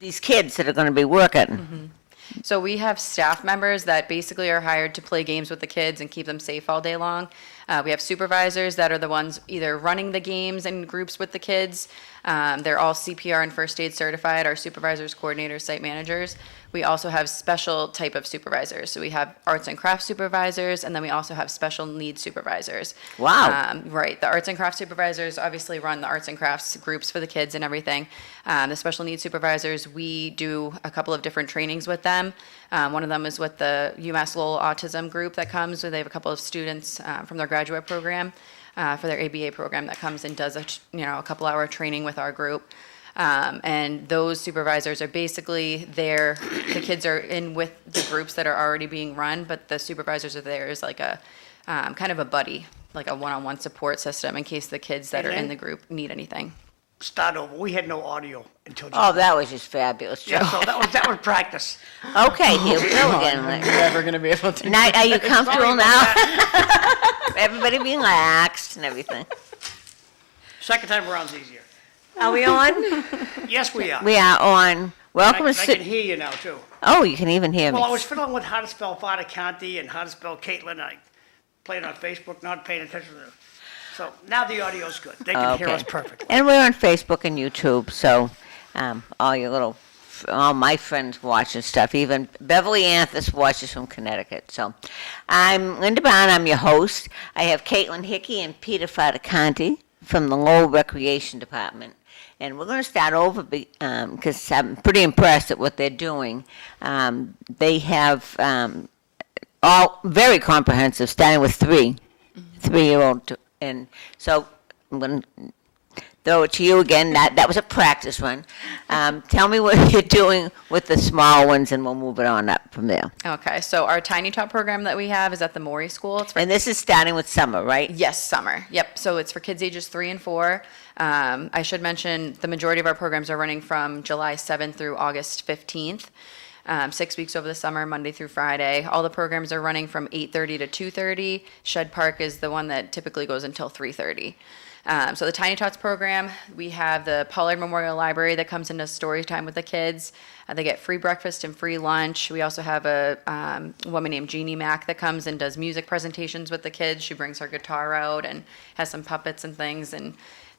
these kids that are going to be working. Mm-hmm. So we have staff members that basically are hired to play games with the kids and keep them safe all day long. We have supervisors that are the ones either running the games in groups with the kids. They're all CPR and first aid certified, our supervisors, coordinators, site managers. We also have special type of supervisors. So we have arts and crafts supervisors, and then we also have special needs supervisors. Wow. Right. The arts and crafts supervisors obviously run the arts and crafts groups for the kids and everything. The special needs supervisors, we do a couple of different trainings with them. One of them is with the UMass Lowell autism group that comes, where they have a couple of students from their graduate program for their ABA program that comes and does a couple hour training with our group. And those supervisors are basically there. The kids are in with the groups that are already being run, but the supervisors are there as like a kind of a buddy, like a one-on-one support system in case the kids that are in the group need anything. Start over. We had no audio until just Oh, that was just fabulous, Joe. yeah, so that was practice. Okay, here we go again. You're never going to be able to. Now, are you comfortable Sorry now? about that. Everybody relaxed and everything. Second time around's easier. Are we on? Yes, we are. We are on. Welcome I to. can hear you now, too. Oh, you can even hear me. Well, I was fiddling with how to spell Faticanti and how to spell Kaitlyn. I played on Facebook, not paying attention to it. So now the audio's good. They can hear us perfectly. And we're on Facebook and YouTube, so all my friends watching stuff. Even Beverly Anthes watches from Connecticut. So I'm Linda Bown. I'm your host. I have Kaitlyn Hickey and Peter Faticanti from the Lowell Recreation Department. And we're going to start over because I'm pretty impressed at what they're doing. They have all very comprehensive, starting with three-year-old. And so I'm going to throw it to you again. That was a practice run. Tell me what you're doing with the small ones, and we'll move it on up from there. Okay, so our Tiny Tot program that we have is at the Mahoney School. It's for And this is starting with summer, right? Yes, summer. Yep. So it's for kids ages 3 and 4. I should mention the majority of our programs are running from July 7th through August 15th. 6 weeks over the summer, Monday through Friday. All the programs are running from 8:30 to 2:30. Shed Park is the one that typically goes until 3:30. So the Tiny Tots program, we have the Pollard Memorial Library that comes into story time with the kids. They get free breakfast and free lunch. We also have a woman named Jeannie Mack that comes and does music presentations with the kids. She brings her guitar out and has some puppets and things, and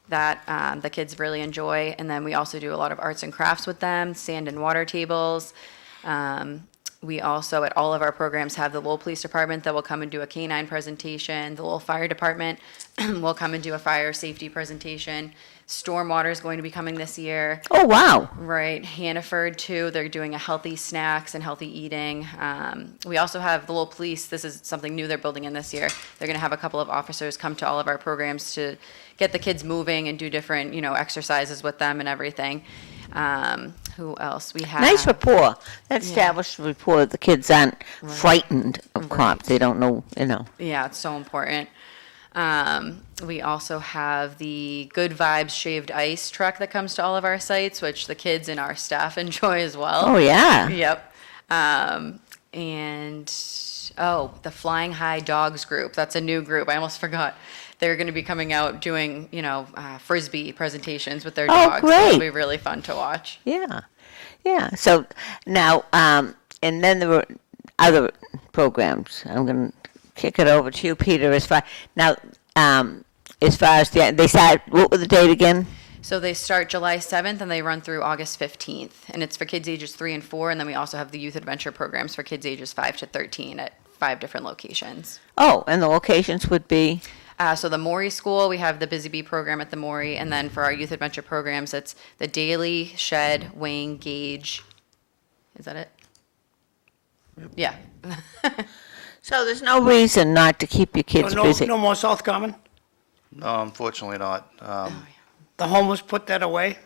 that the kids really enjoy. And then we also do a lot of arts and crafts with them, sand and water tables. We also, at all of our programs, have the Lowell Police Department that will come and do a canine presentation. The Lowell Fire Department will come and do a fire safety presentation. Stormwater is going to be coming this year. Oh, wow. Right. Hannaford, too. They're doing a healthy snacks and healthy eating. We also have the Lowell Police. This is something new they're building in this year. They're going to have a couple of officers come to all of our programs to get the kids moving and do different, exercises with them and everything. Who else? We have Nice rapport. That established rapport. The kids aren't frightened of cops. They don't know, Yeah, it's so important. We also have the Good Vibes Shaved Ice truck that comes to all of our sites, which the kids and our staff enjoy as well. Oh, yeah. Yep. And the Flying High Dogs group. That's a new group. I almost forgot. They're going to be coming out doing, Frisbee presentations with their dogs. great. So it'll be really fun to watch. Yeah. Yeah. So now, and then there were other programs. I'm going to kick it over to you, Peter, as far as they start, what was the date again? So they start July 7th and they run through August 15th. And it's for kids ages 3 and 4. And then we also have the youth adventure programs for kids ages 5 to 13 at 5 different locations. Oh, and the locations would be? So the Maury School, we have the Busy Bee program at the Maury. And then for our youth adventure programs, it's the Daily, Shed, Wayne, Gage. Is that it? Yeah. So there's no reason not to keep your kids busy. No more South Common? No, unfortunately not. The homeless put that away?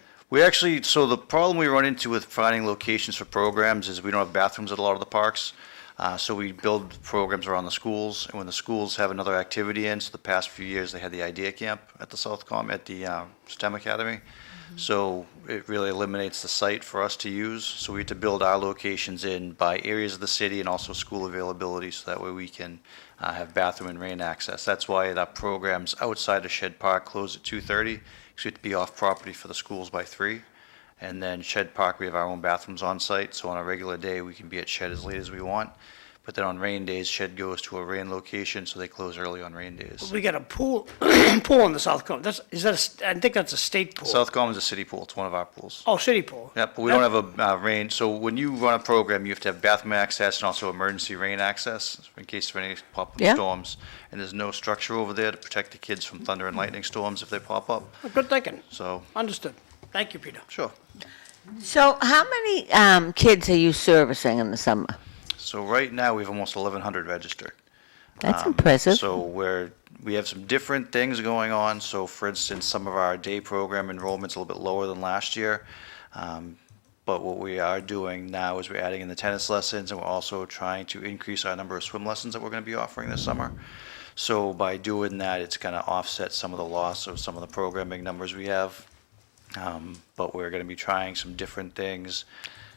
So the problem we run into with finding locations for programs is we don't have bathrooms at a lot of the parks. So we build programs around the schools, and when the schools have another activity in, so the past few years they had the idea camp at the STEM Academy. So it really eliminates the site for us to use. So we had to build our locations in by areas of the city and also school availability, so that way we can have bathroom and rain access. That's why that program's outside of Shed Park close at 2:30, because we have to be off property for the schools by 3. And then Shed Park, we have our own bathrooms on site, so on a regular day, we can be at Shed as late as we want. But then on rain days, Shed goes to a rain location, so they close early on rain days. We got a pool, pool in the South Common. I think that's a state pool. South Common's a city pool, it's one of our pools. Oh, city pool. Yep, but we don't have a rain, so when you run a program, you have to have bathroom access and also emergency rain access in case of any pop-up Yeah. storms. And there's no structure over there to protect the kids from thunder and lightning storms if they pop up, Good thinking. so, Understood. Thank you, Peter. sure. So how many kids are you servicing in the summer? So right now, we have almost 1,100 registered. That's impressive. So we have some different things going on. So for instance, some of our day program enrollment's a little bit lower than last year. But what we are doing now is we're adding in the tennis lessons, and we're also trying to increase our number of swim lessons that we're going to be offering this summer. So by doing that, it's going to offset some of the loss of some of the programming numbers we have. But we're going to be trying some different things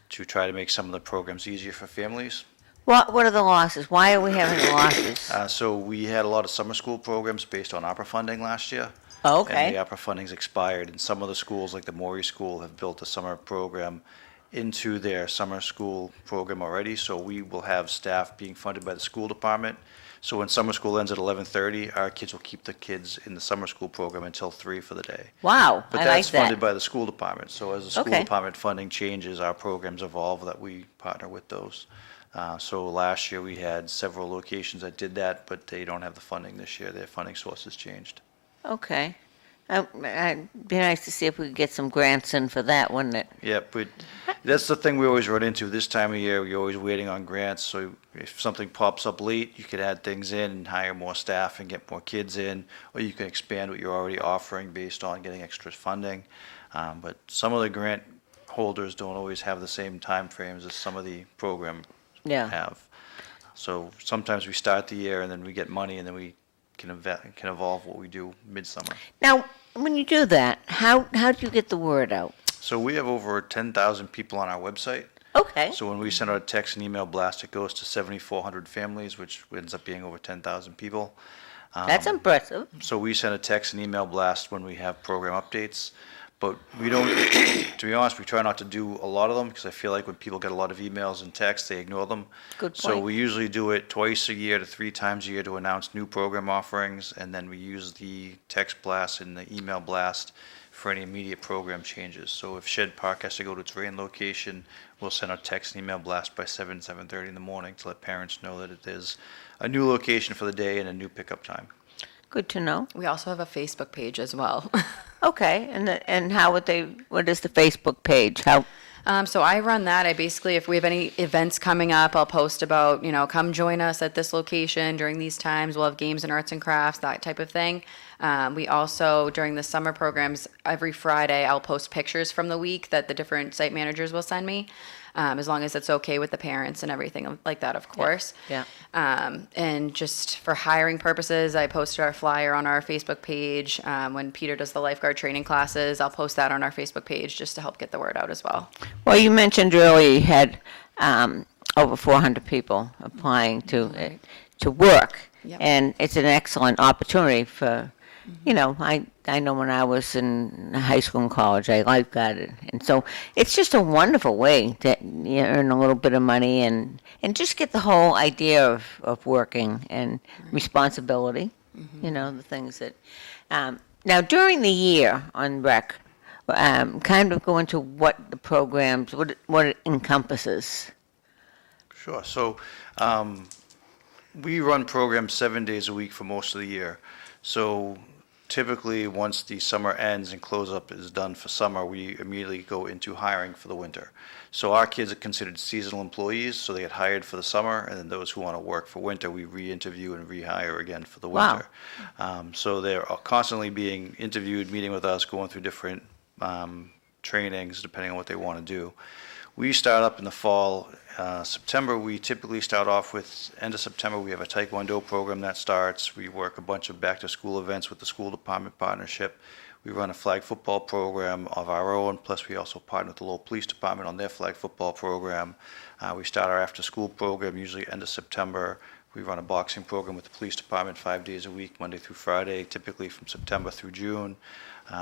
to try to make some of the programs easier for families. What are the losses? Why are we having the losses? So we had a lot of summer school programs based on opera funding last year. Oh, And okay. the opera funding's expired, and some of the schools, like the Maury School, have built a summer program into their summer school program already, so we will have staff being funded by the school department. So when summer school ends at 11:30, our kids will keep the kids in the summer school program until 3 for the day. Wow, But I that's like funded that. by the school department, so as the school Okay. department funding changes, our programs evolve that we partner with those. So last year, we had several locations that did that, but they don't have the funding this year, their funding sources changed. Okay. It'd be nice to see if we could get some grants in for that, wouldn't it? Yeah, but that's the thing we always run into this time of year. We're always waiting on grants. So if something pops up late, you could add things in and hire more staff and get more kids in, or you can expand what you're already offering based on getting extra funding. But some of the grant holders don't always have the same time frames as some of the program Yeah. have. So sometimes we start the year and then we get money and then we can evolve what we do midsummer. Now, when you do that, how do you get the word out? So we have over 10,000 people on our website. Okay. So when we send out a text and email blast, it goes to 7,400 families, which ends up being over 10,000 people. That's impressive. So we send a text and email blast when we have program updates. But we don't, to be honest, we try not to do a lot of them because I feel like when people get a lot of emails and texts, they ignore them. Good So point. we usually do it twice a year to 3 times a year to announce new program offerings, and then we use the text blast and the email blast for any immediate program changes. So if Shed Park has to go to its rain location, we'll send a text and email blast by 7:30 in the morning to let parents know that it is a new location for the day and a new pickup time. Good to know. We also have a Facebook page as well. Okay, and how would what is the Facebook page? How, So I run that. I basically, if we have any events coming up, I'll post about, come join us at this location during these times. We'll have games and arts and crafts, that type of thing. We also, during the summer programs, every Friday, I'll post pictures from the week that the different site managers will send me, as long as it's okay with the parents and everything like that, of course. yeah. And just for hiring purposes, I posted our flyer on our Facebook page. When Peter does the lifeguard training classes, I'll post that on our Facebook page just to help get the word out as well. Well, you mentioned earlier you had over 400 people applying to work, Yep. and it's an excellent opportunity for, I know when I was in high school and college, I lifeguarded, and so it's just a wonderful way to earn a little bit of money and just get the whole idea of working and responsibility, the things that. Now, during the year on rec, kind of go into what the programs, what it encompasses. Sure. So we run programs 7 days a week for most of the year. So typically, once the summer ends and close-up is done for summer, we immediately go into hiring for the winter. So our kids are considered seasonal employees, so they get hired for the summer, and then those who want to work for winter, we re-interview and rehire again for the Wow. winter. So they're constantly being interviewed, meeting with us, going through different trainings, depending on what they want to do. We start up in the fall. September, we typically start off with, end of September, we have a Taekwondo program that starts. We work a bunch of back-to-school events with the school department partnership. We run a flag football program of our own, plus we also partner with the Lowell Police Department on their flag football program. We start our after-school program usually end of September. We run a boxing program with the police department 5 days a week, Monday through Friday, typically from September through June.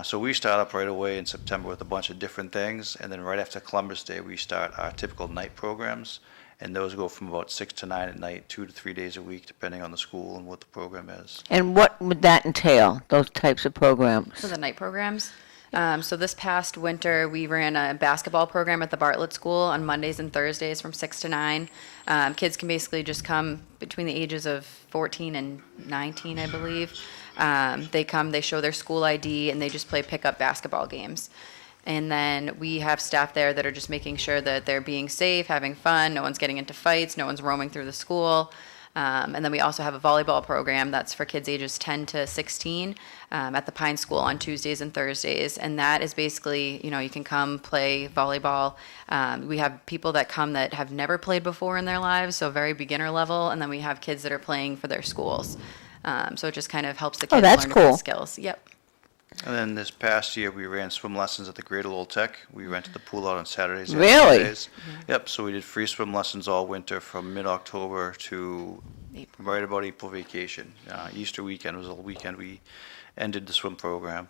So we start up right away in September with a bunch of different things, and then right after Columbus Day, we start our typical night programs, and those go from about 6 to 9 at night, 2 to 3 days a week, depending on the school and what the program is. And what would that entail, those types of programs? So the night programs. So this past winter, we ran a basketball program at the Bartlett School on Mondays and Thursdays from 6 to 9. Kids can basically just come between the ages of 14 and 19, I believe. They come, they show their school ID, and they just play pickup basketball games. And then we have staff there that are just making sure that they're being safe, having fun, no one's getting into fights, no one's roaming through the school. And then we also have a volleyball program that's for kids ages 10 to 16 at the Pine School on Tuesdays and Thursdays. And that is basically, you can come play volleyball. We have people that come that have never played before in their lives, so very beginner level. And then we have kids that are playing for their schools. So it just kind of helps the kids that's learn cool. different skills. Yep. And then this past year, we ran swim lessons at the Greater Lowell Tech. We rented the pool out on Saturdays. and Really? Sundays. Yep, so we did free swim lessons all winter from mid-October to right about April vacation. Easter weekend was a weekend we ended the swim program.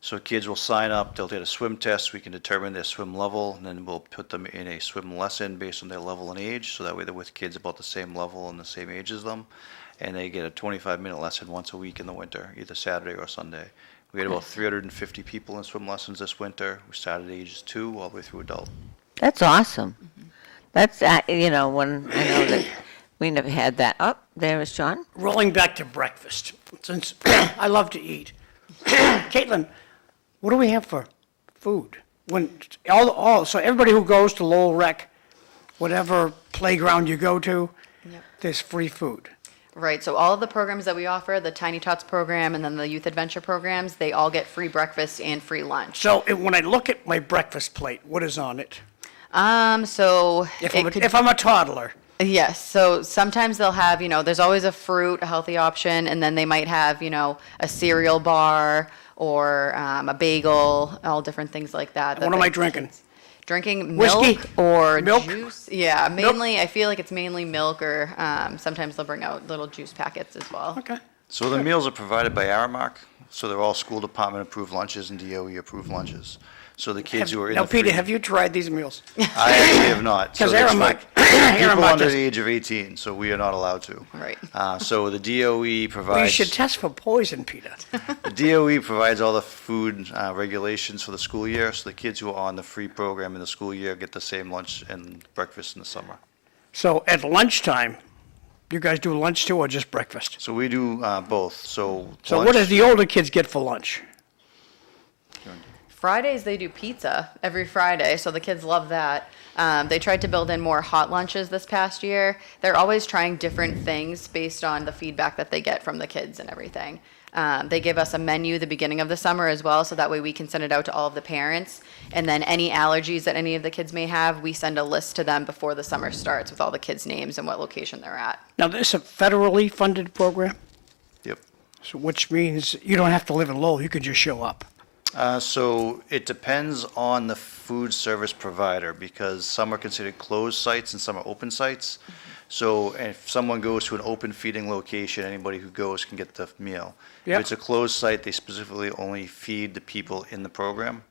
So kids will sign up, they'll get a swim test, we can determine their swim level, and then we'll put them in a swim lesson based on their level and age, so that way they're with kids about the same level and the same age as them. And they get a 25-minute lesson once a week in the winter, either Saturday or Sunday. We had about 350 people in swim lessons this winter. We started at ages 2 all the way through adult. That's awesome. That's, when I know that we never had that. Oh, there is John. Rolling back to breakfast, since I love to eat. Kaitlyn, what do we have for food? So everybody who goes to Lowell Rec, whatever playground you go to, Yep. there's free food. Right, so all of the programs that we offer, the Tiny Tots program and then the Youth Adventure programs, they all get free breakfast and free lunch. So when I look at my breakfast plate, what is on it? So If I'm a toddler, yes, so sometimes they'll have, there's always a fruit, a healthy option, and then they might have, a cereal bar or a bagel, all different things like that. what am I drinking? Drinking Whiskey? milk or Milk? juice. Yeah, mainly, I feel like it's mainly milk or sometimes they'll bring out little juice packets as well. Okay. So the meals are provided by Aramark, so they're all school department approved lunches and DOE approved lunches. So the kids who are in Now, the free. Peter, have you tried these meals? I actually have not. So Because that's Aramark, for people under just, the age of 18, so we are not allowed to. Right. So the DOE we provides. should test for poison, Peter. The DOE provides all the food regulations for the school year, so the kids who are on the free program in the school year get the same lunch and breakfast in the summer. So at lunchtime, you guys do lunch too or just breakfast? So we do both. So So what does the older kids get for lunch? Fridays, they do pizza every Friday, so the kids love that. They tried to build in more hot lunches this past year. They're always trying different things based on the feedback that they get from the kids and everything. They give us a menu the beginning of the summer as well, so that way we can send it out to all of the parents. And then any allergies that any of the kids may have, we send a list to them before the summer starts with all the kids' names and what location they're at. Now, this is a federally funded program, Yep. so which means you don't have to live in Lowell, you can just show up. So it depends on the food service provider, because some are considered closed sites and some are open sites. So if someone goes to an open feeding location, anybody who goes can get the meal. Yep. If it's a closed site, they specifically only feed the people in the program.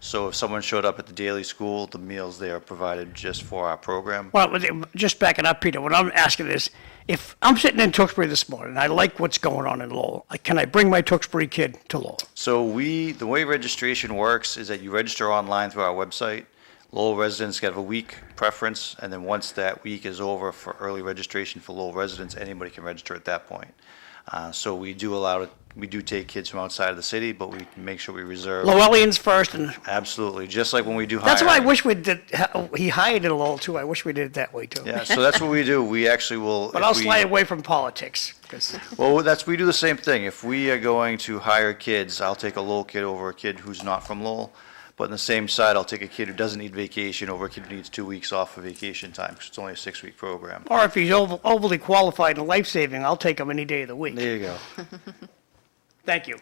So if someone showed up at the daily school, the meals there are provided just for our program. Well, just backing up, Peter, what I'm asking is, if I'm sitting in Tewksbury this morning, and I like what's going on in Lowell, can I bring my Tewksbury kid to Lowell? So the way registration works is that you register online through our website. Lowell residents get a week preference, and then once that week is over for early registration for Lowell residents, anybody can register at that point. So we do take kids from outside of the city, but we make sure we reserve. Lowellians first, and Absolutely, just like when we do hiring. that's why I wish we did, he hired in Lowell too, I wish we did it that way too. Yeah, so that's what we do. We actually will. But if I'll we- slide away from politics, 'cause- Well, we do the same thing. If we are going to hire kids, I'll take a Lowell kid over a kid who's not from Lowell. But on the same side, I'll take a kid who doesn't need vacation over a kid who needs 2 weeks off for vacation time, because it's only a 6-week program. or if he's overly qualified and life-saving, I'll take him any day of the week. There you go. Thank you.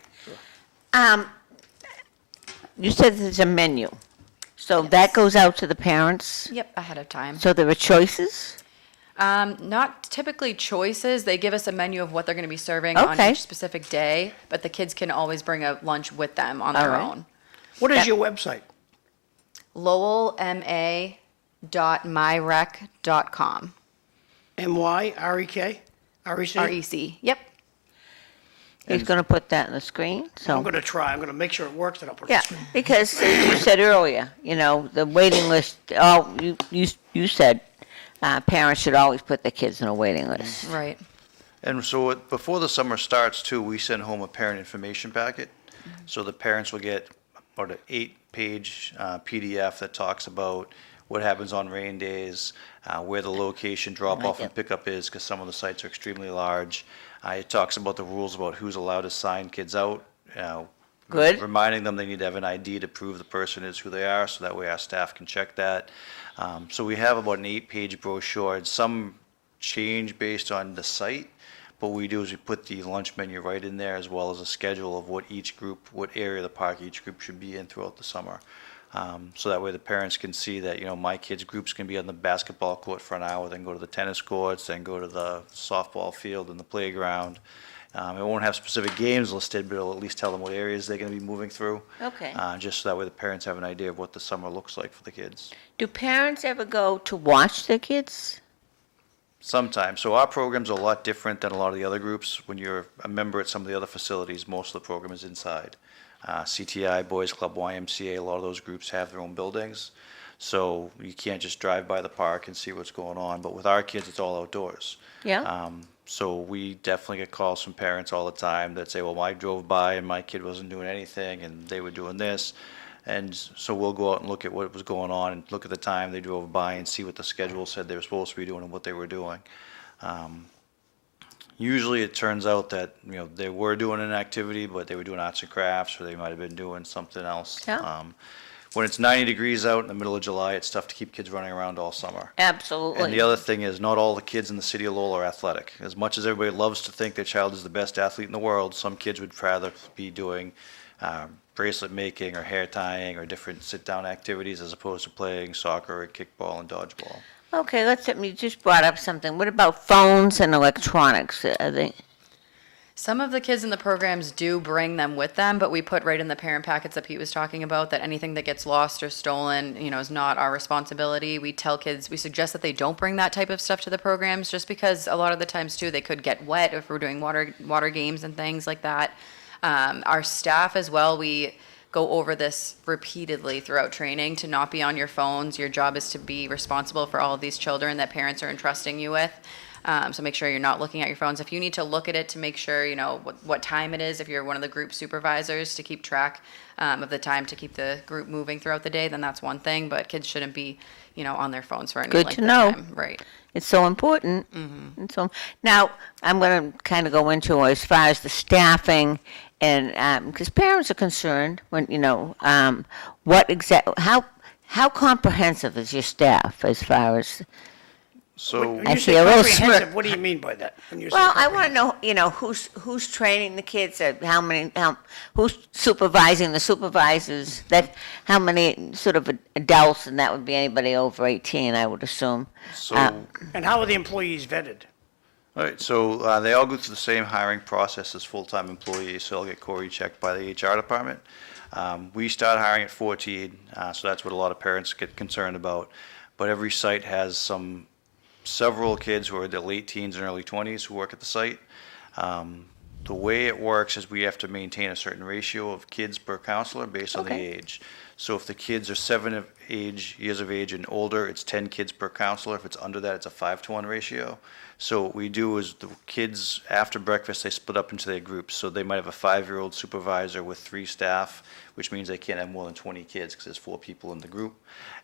You said there's a menu. So that goes out to the parents? Yep, ahead of time. So there are choices? Not typically choices. They give us a menu of what they're going to be serving on Okay. each specific day, but the kids can always bring a lunch with them on their All right. own. What is your website? LowellMA.myrec.com. M-Y-R-E-K? R-E-C? REC. Yep. He's going to put that on the screen, so. I'm going to try. I'm going to make sure it works, then I'll put it Yeah, on the screen. because as you said earlier, the waiting list, you said, parents should always put their kids on a waiting list. Right. And so before the summer starts too, we send home a parent information packet. So the parents will get about an 8-page PDF that talks about what happens on rain days, where the location drop-off and pickup is, because some of the sites are extremely large. It talks about the rules about who's allowed to sign kids out. Good. Reminding them they need to have an ID to prove the person is who they are, so that way our staff can check that. So we have about an 8-page brochure, and some change based on the site. But what we do is we put the lunch menu right in there, as well as a schedule of what each group, what area of the park each group should be in throughout the summer. So that way the parents can see that, my kids' groups can be on the basketball court for an hour, then go to the tennis courts, then go to the softball field and the playground. It won't have specific games listed, but it'll at least tell them what areas they're going to be moving through. Okay. Just so that way the parents have an idea of what the summer looks like for the kids. Do parents ever go to watch their kids? Sometimes. So our program's a lot different than a lot of the other groups. When you're a member at some of the other facilities, most of the program is inside. CTI, Boys Club, YMCA, a lot of those groups have their own buildings. So you can't just drive by the park and see what's going on. But with our kids, it's all outdoors. Yeah? So we definitely get calls from parents all the time that say, well, I drove by and my kid wasn't doing anything and they were doing this. And so we'll go out and look at what was going on and look at the time they drove by and see what the schedule said they were supposed to be doing and what they were doing. Usually it turns out that, they were doing an activity, but they were doing arts and crafts, or they might have been doing something else. Yeah. When it's 90 degrees out in the middle of July, it's tough to keep kids running around all summer. Absolutely. And the other thing is, not all the kids in the city of Lowell are athletic. As much as everybody loves to think their child is the best athlete in the world, some kids would rather be doing bracelet making or hair tying or different sit-down activities as opposed to playing soccer or kickball and dodgeball. Okay, you just brought up something. What about phones and electronics? Are they? Some of the kids in the programs do bring them with them, but we put right in the parent packets that Pete was talking about that anything that gets lost or stolen, is not our responsibility. We tell kids, we suggest that they don't bring that type of stuff to the programs, just because a lot of the times too, they could get wet if we're doing water games and things like that. Our staff as well, we go over this repeatedly throughout training to not be on your phones. Your job is to be responsible for all of these children that parents are entrusting you with. So make sure you're not looking at your phones. If you need to look at it to make sure, what time it is, if you're one of the group supervisors to keep track of the time to keep the group moving throughout the day, then that's one thing. But kids shouldn't be, on their phones for any Good length to of know. time. Right. It's so important. And so now I'm going to kind of go into as far as the staffing, and because parents are concerned when how comprehensive is your staff as far as? So When I you see say a little comprehensive, smirk. what do you mean by that? When you say Well, I want comprehensive? to know who's training the kids, who's supervising the supervisors, how many sort of adults, and that would be anybody over 18, I would assume. So, And how are the employees vetted? all right, so they all go through the same hiring process as full-time employees, so they'll get Corey checked by the HR department. We start hiring at 14, so that's what a lot of parents get concerned about. But every site has several kids who are in their late teens and early 20s who work at the site. The way it works is we have to maintain a certain ratio of kids per counselor based on the Okay. age. So if the kids are 7 years of age and older, it's 10 kids per counselor. If it's under that, it's a 5-to-1 ratio. So what we do is the kids, after breakfast, they split up into their groups. So they might have a 5-year-old supervisor with 3 staff, which means they can't have more than 20 kids because there's 4 people in the group.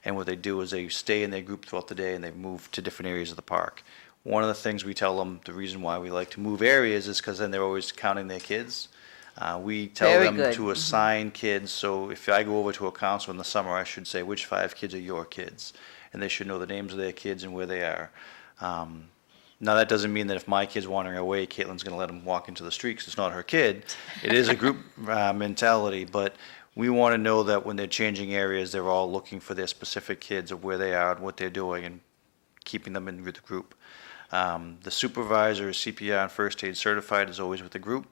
And what they do is they stay in their group throughout the day and they move to different areas of the park. One of the things we tell them, the reason why we like to move areas is because then they're always counting their kids. We tell Very them good. to assign kids, so if I go over to a council in the summer, I should say, which 5 kids are your kids? And they should know the names of their kids and where they are. Now, that doesn't mean that if my kid's wandering away, Kaitlyn's going to let him walk into the street because it's not her kid. It is a group mentality, but we want to know that when they're changing areas, they're all looking for their specific kids of where they are and what they're doing and keeping them in with the group. The supervisor is CPR and first aid certified, is always with the group.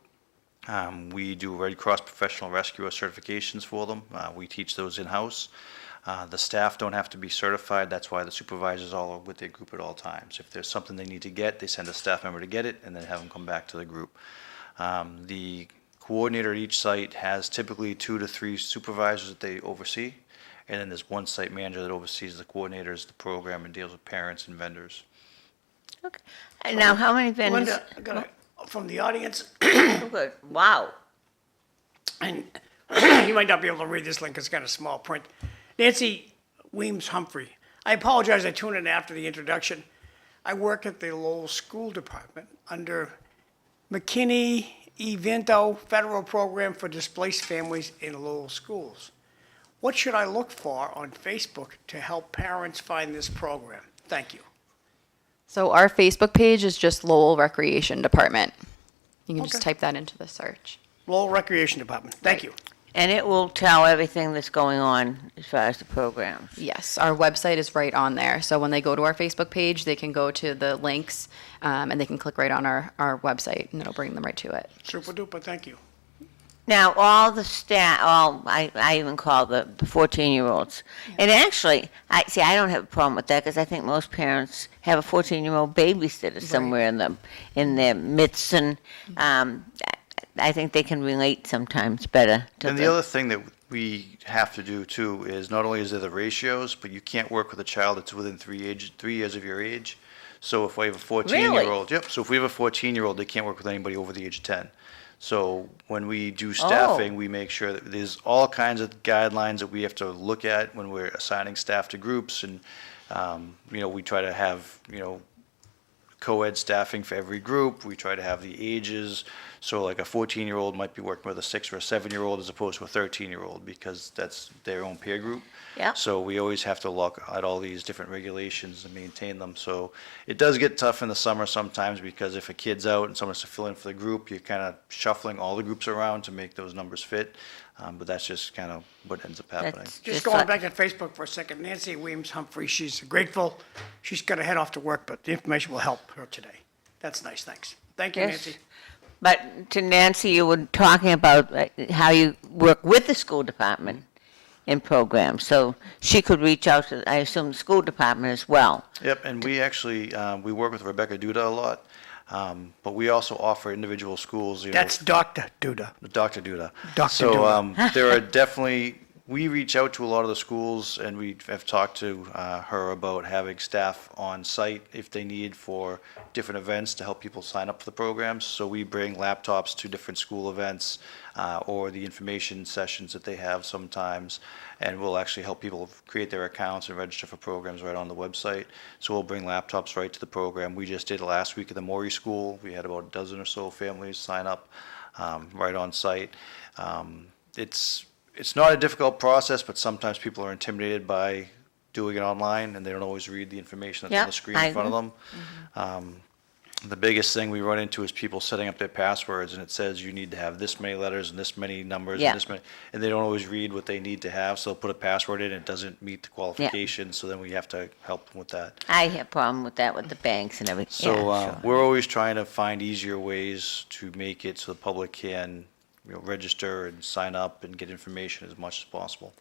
We do Red Cross Professional Rescuer certifications for them. We teach those in-house. The staff don't have to be certified. That's why the supervisors all are with their group at all times. If there's something they need to get, they send a staff member to get it and then have them come back to the group. The coordinator at each site has typically 2 to 3 supervisors that they oversee. And then there's one site manager that oversees the coordinators, the program, and deals with parents and vendors. Okay. And now, how many vendors? Linda, I got from the audience, Oh, good. Wow. and you might not be able to read this link because it's got a small print. Nancy Weems Humphrey. I apologize, I tuned in after the introduction. I work at the Lowell School Department under McKinney Evento Federal Program for Displaced Families in Lowell Schools. What should I look for on Facebook to help parents find this program? Thank you. So our Facebook page is just Lowell Recreation Department. You can just Okay. type that into the search. Lowell Recreation Department. Thank you. And it will tell everything that's going on as far as the programs. Yes, our website is right on there. So when they go to our Facebook page, they can go to the links and they can click right on our website and it'll bring them right to it. Super duper, thank you. Now, all the staff, I even call the 14-year-olds. And actually, I don't have a problem with that because I think most parents have a 14-year-old babysitter somewhere in their midst, and I think they can relate sometimes better to And the other thing that we have to do too is not only is there the ratios, but you can't work with a child that's within 3 years of your age. So if we have a 14-year-old, yep. So if we have a 14-year-old, they can't work with anybody over the age of 10. So when we do staffing, we make sure that there's all kinds of guidelines that we have to look at when we're assigning staff to groups, and we try to have co-ed staffing for every group. We try to have the ages. So like a 14-year-old might be working with a 6 or a 7-year-old as opposed to a 13-year-old because that's their own peer group. Yeah. So we always have to look at all these different regulations and maintain them. So it does get tough in the summer sometimes because if a kid's out and someone has to fill in for the group, you're kind of shuffling all the groups around to make those numbers fit. But that's just kind of what ends up happening. That's Just Just going like- back to Facebook for a second, Nancy Weems Humphrey, she's grateful. She's got to head off to work, but the information will help her today. That's nice, thanks. Thank you, Yes. Nancy. But to Nancy, you were talking about how you work with the school department in programs. So she could reach out to, I assume, the school department as well. Yep, and we actually, we work with Rebecca Duda a lot, but we also offer individual schools, That's Dr. Duda. Dr. Duda. Dr. So Duda. there are definitely, we reach out to a lot of the schools and we have talked to her about having staff on site if they need for different events to help people sign up for the programs. So we bring laptops to different school events or the information sessions that they have sometimes. And we'll actually help people create their accounts and register for programs right on the website. So we'll bring laptops right to the program. We just did it last week at the Morey School. We had about a dozen or so families sign up right on site. It's not a difficult process, but sometimes people are intimidated by doing it online and they don't always read the information that's on Yep, the screen I in front of them. The biggest thing we run into is people setting up their passwords and it says you need to have this many letters and this many numbers Yeah. and this many, and they don't always read what they need to have, so they'll put a password in and it doesn't meet the qualifications, so then we have to help them with that. I have a problem with that with the banks and everything. So Yeah, sure. we're always trying to find easier ways to make it so the public can register and sign up and get information as much as possible.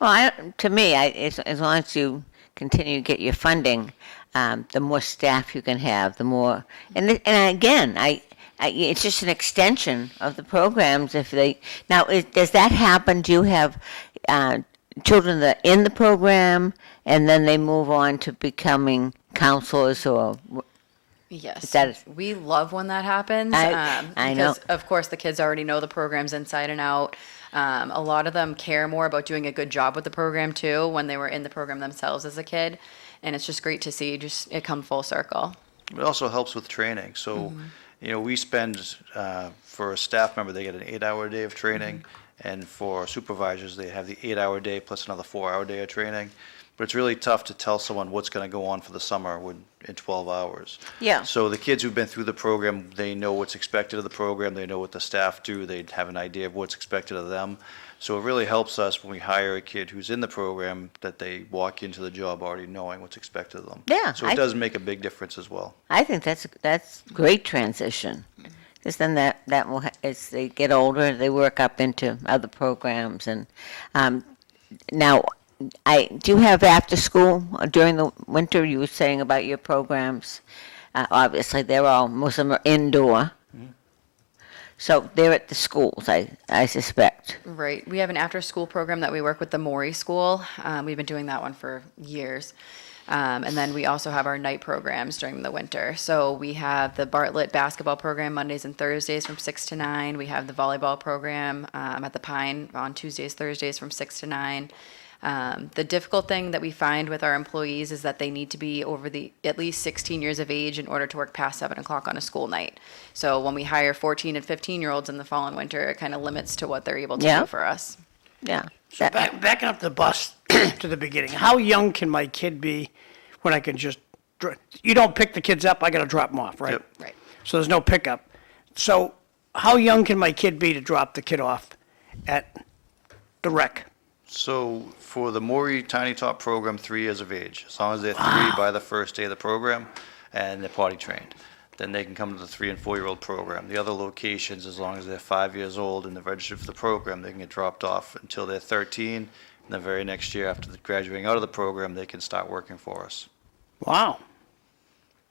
Well, to me, as long as you continue to get your funding, the more staff you can have, the more. And again, it's just an extension of the programs. If they now, does that happen? Do you have children that are in the program and then they move on to becoming counselors or? Yes, That is- we love when that happens. I know. Because, of course, the kids already know the programs inside and out. A lot of them care more about doing a good job with the program, too, when they were in the program themselves as a kid. And it's just great to see it come full circle. It also helps with training. So, we spend, for a staff member, they get an 8-hour day of training. And for supervisors, they have the 8-hour day plus another 4-hour day of training. But it's really tough to tell someone what's going to go on for the summer in 12 hours. Yeah. So the kids who've been through the program, they know what's expected of the program. They know what the staff do. They have an idea of what's expected of them. So it really helps us when we hire a kid who's in the program that they walk into the job already knowing what's expected of them. Yeah, So it does make a big difference as well. I think that's great transition. Because then that will, as they get older, they work up into other programs. And now, do you have after school during the winter? You were saying about your programs. Obviously, most of them are indoor. So they're at the schools, I suspect. Right. We have an after-school program that we work with the Maury School. We've been doing that one for years. And then we also have our night programs during the winter. So we have the Bartlett basketball program Mondays and Thursdays from 6 to 9. We have the volleyball program at the Pine on Tuesdays, Thursdays from 6 to 9. The difficult thing that we find with our employees is that they need to be over at least 16 years of age in order to work past 7 o'clock on a school night. So when we hire 14 and 15-year-olds in the fall and winter, it kind of limits to what they're able to do for us. Yeah. So backing up the bus to the beginning, how young can my kid be when I can just, you don't pick the kids up, I got to drop them off, right? Yep. Right. So there's no pickup. So how young can my kid be to drop the kid off at the rec? So for the Maury Tiny Top program, 3 years of age, as long as they're 3 by the first day of the program and they're potty trained, then they can come to the 3 and 4-year-old program. The other locations, as long as they're 5 years old and they're registered for the program, they can get dropped off until they're 13. And the very next year after graduating out of the program, they can start working for us. Wow.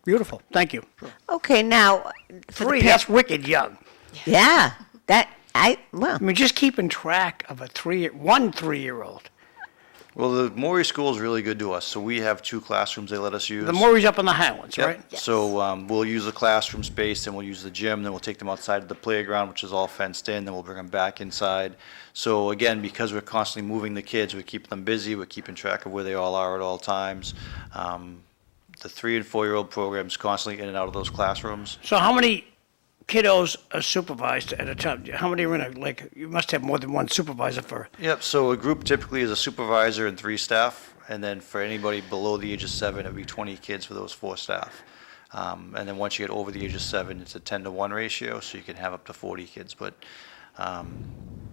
Beautiful. Thank you. Okay, now, for 3, that's wicked young. yeah, I mean, just keeping track of one 3-year-old. Well, the Maury school is really good to us. So we have 2 classrooms they let us use. The Maury's up in the Highlands, Yep. right? So we'll use the classroom space, then we'll use the gym, then we'll take them outside to the playground, which is all fenced in, then we'll bring them back inside. So again, because we're constantly moving the kids, we're keeping them busy, we're keeping track of where they all are at all times. The 3 and 4-year-old program is constantly in and out of those classrooms. So how many kiddos are supervised at a time? How many are in you must have more than one supervisor for, Yep, so a group typically is a supervisor and 3 staff, and then for anybody below the age of 7, it would be 20 kids for those 4 staff. And then once you get over the age of 7, it's a 10-to-1 ratio, so you can have up to 40 kids. But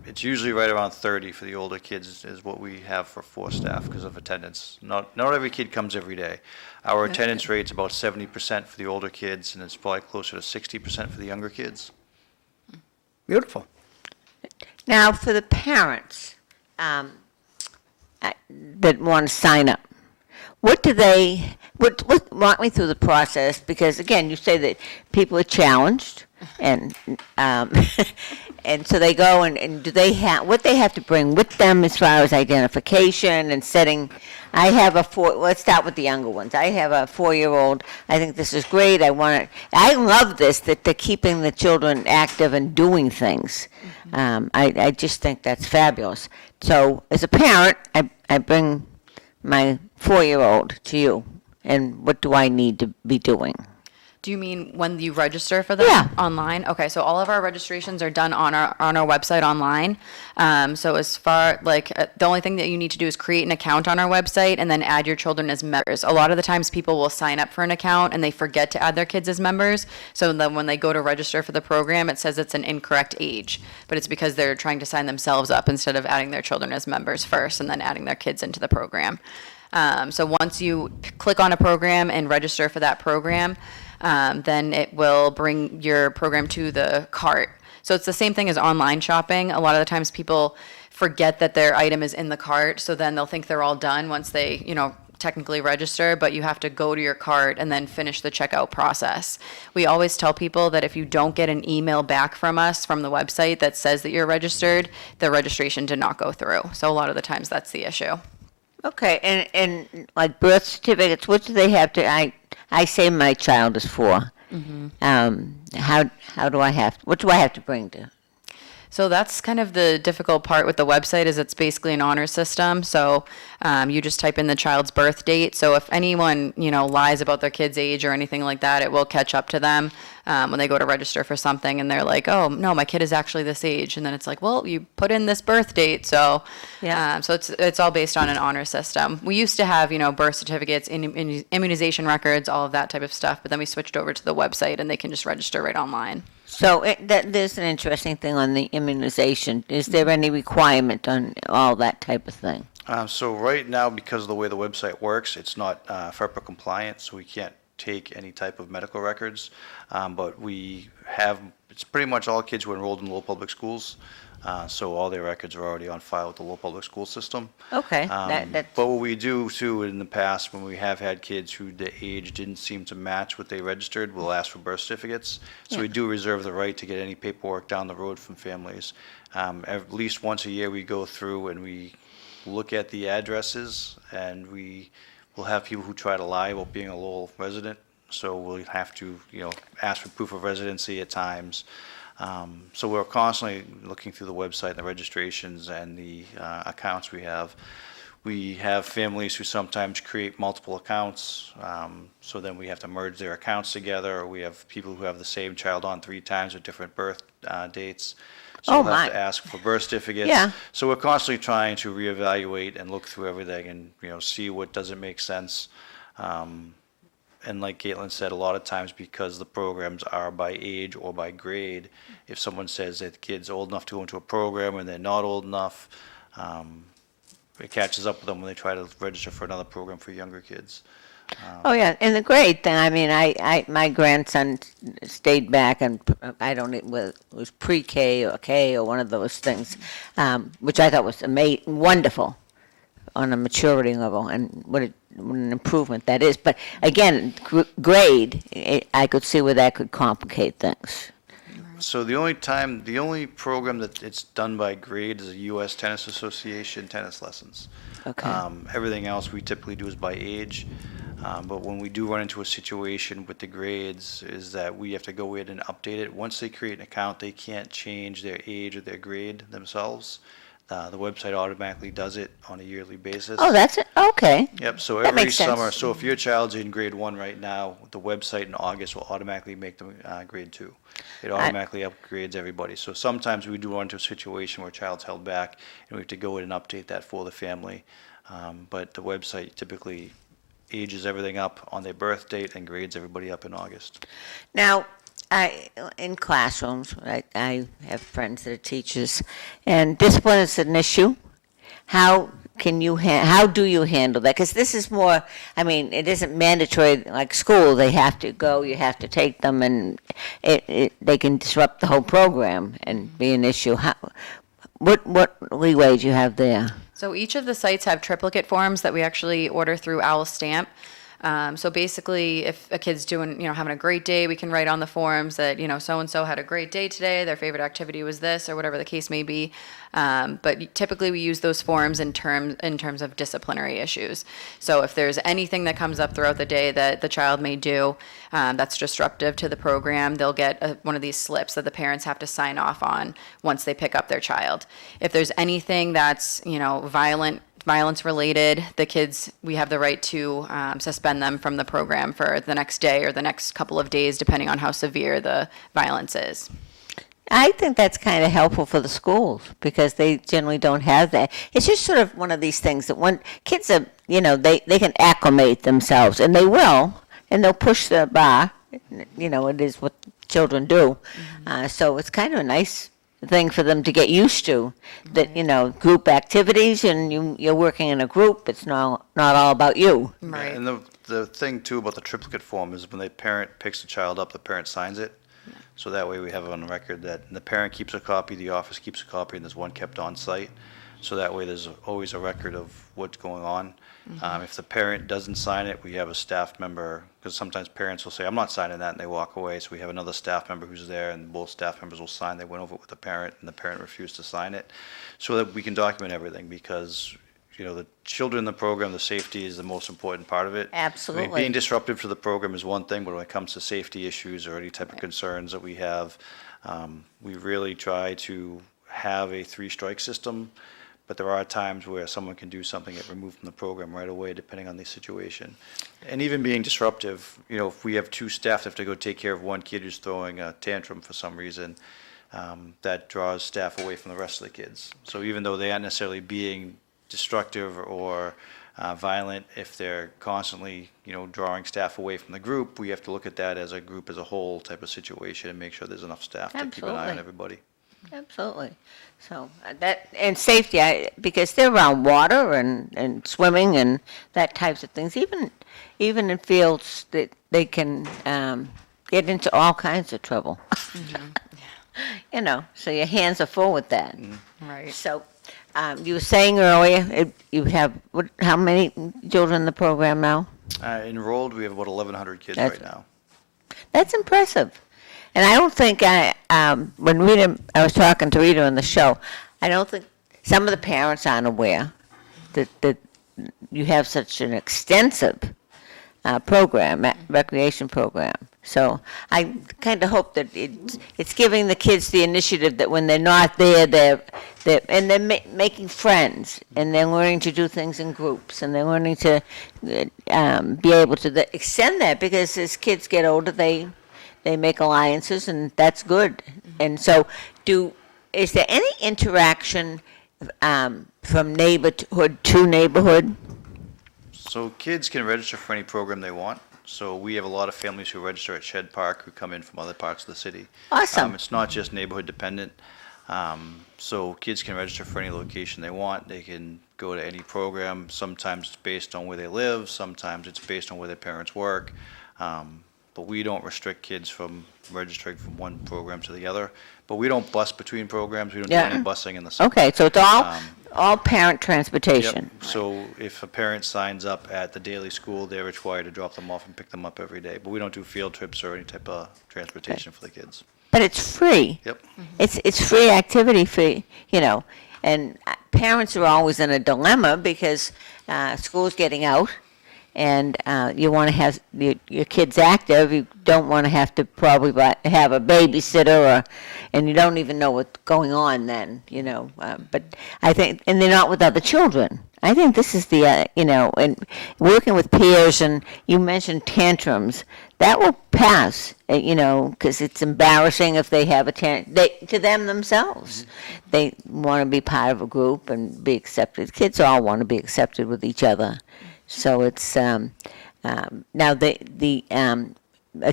it's usually right around 30 for the older kids is what we have for 4 staff because of attendance. Not every kid comes every day. Our attendance rate's about 70% for the older kids, and it's probably closer to 60% for the younger kids. beautiful. now for the parents that want to sign up, what do they, walk me through the process, because again, you say that people are challenged, and and so they go and do they have, what they have to bring with them as far as identification and setting. Let's start with the younger ones. I have a 4-year-old. I think this is great. I love this, that they're keeping the children active and doing things. I just think that's fabulous. So as a parent, I bring my 4-year-old to you, and what do I need to be doing? Do you mean when you register for them? Yeah. Online? Okay, so all of our registrations are done on our website online. So as far, the only thing that you need to do is create an account on our website and then add your children as members. A lot of the times people will sign up for an account and they forget to add their kids as members. So then when they go to register for the program, it says it's an incorrect age. But it's because they're trying to sign themselves up instead of adding their children as members first and then adding their kids into the program. So once you click on a program and register for that program, then it will bring your program to the cart. So it's the same thing as online shopping. A lot of the times people forget that their item is in the cart, so then they'll think they're all done once they, technically register, but you have to go to your cart and then finish the checkout process. We always tell people that if you don't get an email back from us from the website that says that you're registered, the registration did not go through. So a lot of the times that's the issue. Okay, and like birth certificates, what do they have to, I say my child is 4. What do I have to bring to? So that's kind of the difficult part with the website is it's basically an honor system. So you just type in the child's birth date. So if anyone, lies about their kid's age or anything like that, it will catch up to them when they go to register for something and they're like, oh, no, my kid is actually this age. And then it's like, well, you put in this birth date. So Yeah. so it's all based on an honor system. We used to have, birth certificates, immunization records, all of that type of stuff. But then we switched over to the website and they can just register right online. So there's an interesting thing on the immunization. Is there any requirement on all that type of thing? So right now, because of the way the website works, it's not FERPA compliant, so we can't take any type of medical records. But we have, it's pretty much all kids who are enrolled in Lowell Public Schools. So all their records are already on file with the Lowell Public School System. Okay, But what we do too in the past, when we have had kids who the age didn't seem to match what they registered, we'll ask for birth certificates. So we do reserve the right to get any paperwork down the road from families. At least once a year, we go through and we look at the addresses, and we will have people who try to lie about being a Lowell resident. So we'll have to, ask for proof of residency at times. So we're constantly looking through the website and the registrations and the accounts we have. We have families who sometimes create multiple accounts, so then we have to merge their accounts together. Or we have people who have the same child on 3 times with different birth dates. So Oh, we'll have my. to ask for birth certificates. Yeah. So we're constantly trying to reevaluate and look through everything and, see what doesn't make sense. And like Kaitlyn said, a lot of times because the programs are by age or by grade, if someone says that the kid's old enough to go into a program and they're not old enough, it catches up with them when they try to register for another program for younger kids. Oh, yeah, and the grade thing, I mean, my grandson stayed back and I don't know, it was pre-K or K or one of those things, which I thought was wonderful on a maturity level, and what an improvement that is. But again, grade, I could see where that could complicate things. So the only program that it's done by grade is a U.S. Tennis Association tennis lessons. Okay. Everything else we typically do is by age. But when we do run into a situation with the grades, is that we have to go in and update it. Once they create an account, they can't change their age or their grade themselves. The website automatically does it on a yearly basis. Oh, that's it, okay. Yep, so That every makes sense. summer, so if your child's in grade 1 right now, the website in August will automatically make them grade 2. It automatically upgrades everybody. So sometimes we do run into a situation where a child's held back, and we have to go in and update that for the family. But the website typically ages everything up on their birth date and grades everybody up in August. Now, in classrooms, I have friends that are teachers, and discipline is an issue. How do you handle that? Because this is more, I mean, it isn't mandatory like school. They have to go, you have to take them, and they can disrupt the whole program and be an issue. What leeway do you have there? So each of the sites have triplicate forms that we actually order through Owl Stamp. So basically, if a kid's doing, having a great day, we can write on the forms that, so-and-so had a great day today, their favorite activity was this, or whatever the case may be. But typically we use those forms in terms of disciplinary issues. So if there's anything that comes up throughout the day that the child may do that's disruptive to the program, they'll get one of these slips that the parents have to sign off on once they pick up their child. If there's anything that's, violence related, the kids, we have the right to suspend them from the program for the next day or the next couple of days, depending on how severe the violence is. I think that's kind of helpful for the schools because they generally don't have that. It's just sort of one of these things that when kids are, they can acclimate themselves, and they will, and they'll push the bar. It is what children do. So it's kind of a nice thing for them to get used to, that, group activities, and you're working in a group. It's not all about you. Right. And the thing too about the triplicate form is when the parent picks the child up, the parent signs it. So that way we have it on record that the parent keeps a copy, the office keeps a copy, and there's one kept on site. So that way there's always a record of what's going on. If the parent doesn't sign it, we have a staff member, because sometimes parents will say, I'm not signing that, and they walk away. So we have another staff member who's there, and both staff members will sign. They went over it with the parent, and the parent refused to sign it, so that we can document everything, because the children in the program, the safety is the most important part of it. Absolutely. I mean, being disruptive to the program is one thing, but when it comes to safety issues or any type of concerns that we have, we really try to have a 3-strike system. But there are times where someone can do something, get removed from the program right away, depending on the situation. And even being disruptive, if we have 2 staff that have to go take care of one kid who's throwing a tantrum for some reason, that draws staff away from the rest of the kids. So even though they aren't necessarily being destructive or violent, if they're constantly, drawing staff away from the group, we have to look at that as a group as a whole type of situation and make sure there's enough staff to keep an eye on Absolutely. everybody. Absolutely. So and safety, because they're around water and swimming and that types of things. Even in fields that they can get into all kinds of trouble. So your hands are full with that. Right. So you were saying earlier, you have how many children in the program now? Enrolled, we have about 1,100 kids That's- right now. That's impressive. And I don't think when I was talking to Rita on the show, I don't think some of the parents aren't aware that you have such an extensive program, recreation program. So I kind of hope that it's giving the kids the initiative that when they're not there, they're making friends, and they're learning to do things in groups, and they're learning to be able to extend that, because as kids get older, they make alliances, and that's good. And so is there any interaction from neighborhood to neighborhood? So kids can register for any program they want. So we have a lot of families who register at Shed Park who come in from other parts of the city. Awesome. It's not just neighborhood dependent. So kids can register for any location they want. They can go to any program. Sometimes it's based on where they live. Sometimes it's based on where their parents work. But we don't restrict kids from registering from one program to the other. But we don't bus between programs. We don't do any busing in the summer. Okay, so it's all parent transportation. Yep. So if a parent signs up at the daily school, they're required to drop them off and pick them up every day. But we don't do field trips or any type of transportation for the kids. But it's free. Yep. It's free activity for, and parents are always in a dilemma because school's getting out, and you want to have your kids active. You don't want to have to probably have a babysitter, and you don't even know what's going on then, But I think, and they're not with other children. I think this is the, and working with peers, and you mentioned tantrums, that will pass, because it's embarrassing if they have to them themselves. They want to be part of a group and be accepted. Kids all want to be accepted with each other. So it's, now a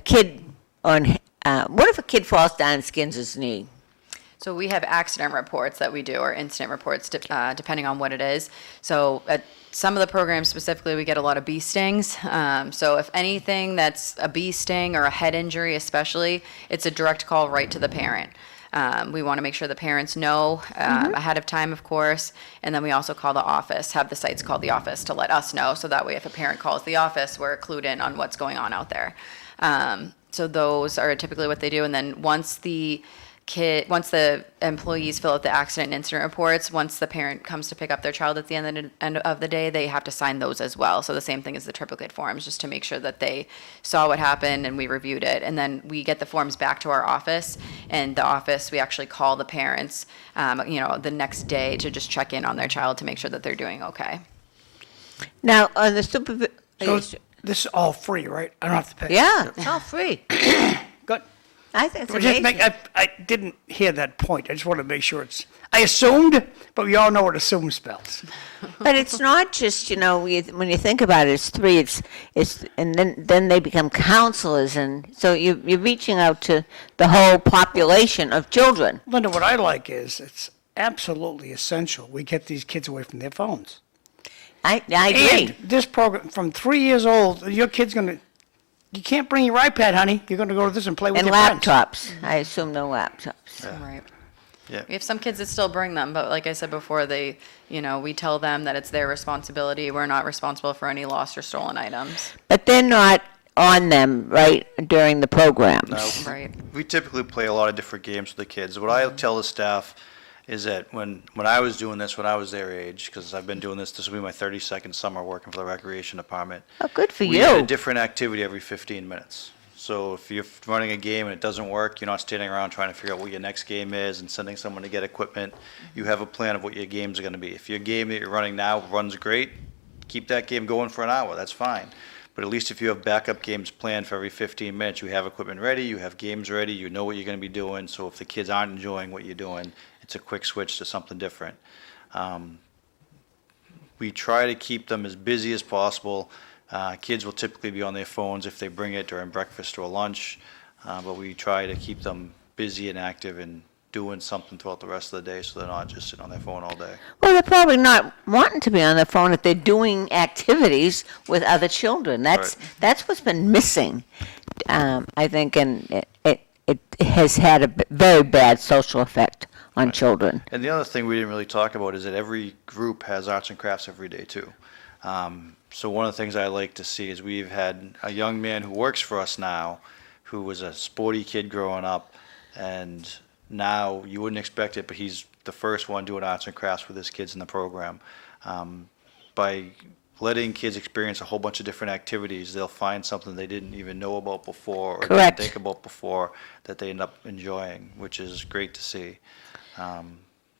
kid what if a kid falls down and skins his knee? So we have accident reports that we do, or incident reports, depending on what it is. So at some of the programs specifically, we get a lot of bee stings. So if anything that's a bee sting or a head injury especially, it's a direct call right to the parent. We want to make sure the parents know ahead of time, of course, and then we also call the office, have the sites call the office to let us know, so that way if a parent calls the office, we're clued in on what's going on out there. So those are typically what they do, and then once the employees fill out the accident and incident reports, once the parent comes to pick up their child at the end of the day, they have to sign those as well. So the same thing as the triplicate forms, just to make sure that they saw what happened and we reviewed it. And then we get the forms back to our office, and the office, we actually call the parents, the next day to just check in on their child to make sure that they're doing okay. Now, on the supervision, So this is all free, right? I don't have to pay. yeah, it's all free. Good. I think it's Well, just amazing. I didn't hear that point. I just want to make sure I assumed, but we all know what assume spells. But it's not just, when you think about it, it's three. And then they become counselors, and so you're reaching out to the whole population of children. Linda, what I like is it's absolutely essential we get these kids away from their phones. I agree. And this program, from 3 years old, your kid's you can't bring your iPad, honey. You're going to go to this and play with And your friends. laptops. I assume no laptops. Right. Yeah. We have some kids that still bring them, but like I said before, we tell them that it's their responsibility. We're not responsible for any lost or stolen items. But they're not on them, right, during the programs. No. Right. We typically play a lot of different games with the kids. What I tell the staff is that when I was doing this, when I was their age, because I've been doing this will be my 32nd summer working for the recreation department. Oh, good for We had a you. different activity every 15 minutes. So if you're running a game and it doesn't work, you're not standing around trying to figure out what your next game is and sending someone to get equipment. You have a plan of what your games are going to be. If your game that you're running now runs great, keep that game going for an hour. That's fine. But at least if you have backup games planned for every 15 minutes, you have equipment ready, you have games ready, you know what you're going to be doing. So if the kids aren't enjoying what you're doing, it's a quick switch to something different. we try to keep them as busy as possible. Kids will typically be on their phones if they bring it during breakfast or lunch, but we try to keep them busy and active and doing something throughout the rest of the day so they're not just sitting on their phone all day. Well, they're probably not wanting to be on their phone if they're doing activities with other children. That's what's been missing, I think, and it has had a very bad social effect on children. And the other thing we didn't really talk about is that every group has arts and crafts every day too. So one of the things I like to see is we've had a young man who works for us now, who was a sporty kid growing up, and now you wouldn't expect it, but he's the first one doing arts and crafts with his kids in the program. By letting kids experience a whole bunch of different activities, they'll find something they didn't even know about before or Correct. didn't think about before that they end up enjoying, which is great to see.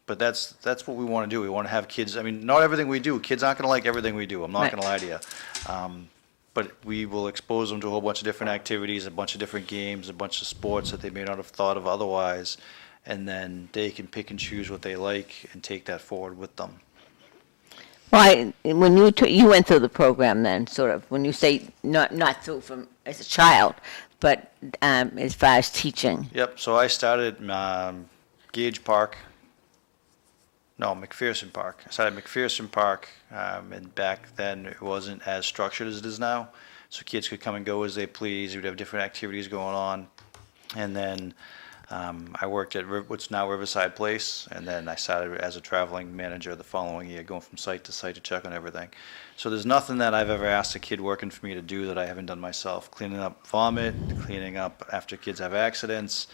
But that's what we want to do. We want to have kids. I mean, not everything we do. Kids aren't going to like everything we do. I'm not Right. going to lie to you. But we will expose them to a whole bunch of different activities, a bunch of different games, a bunch of sports that they may not have thought of otherwise, and then they can pick and choose what they like and take that forward with them. Well, when you went through the program, then sort of when you say not through from as a child, but as far as teaching. Yep. So I started Gage Park. No, McPherson Park. I started McPherson Park, and back then it wasn't as structured as it is now. So kids could come and go as they please. We'd have different activities going on. And then I worked at what's now Riverside Place, and then I started as a traveling manager the following year, going from site to site to check on everything. So there's nothing that I've ever asked a kid working for me to do that I haven't done myself. Cleaning up vomit, cleaning up after kids have accidents.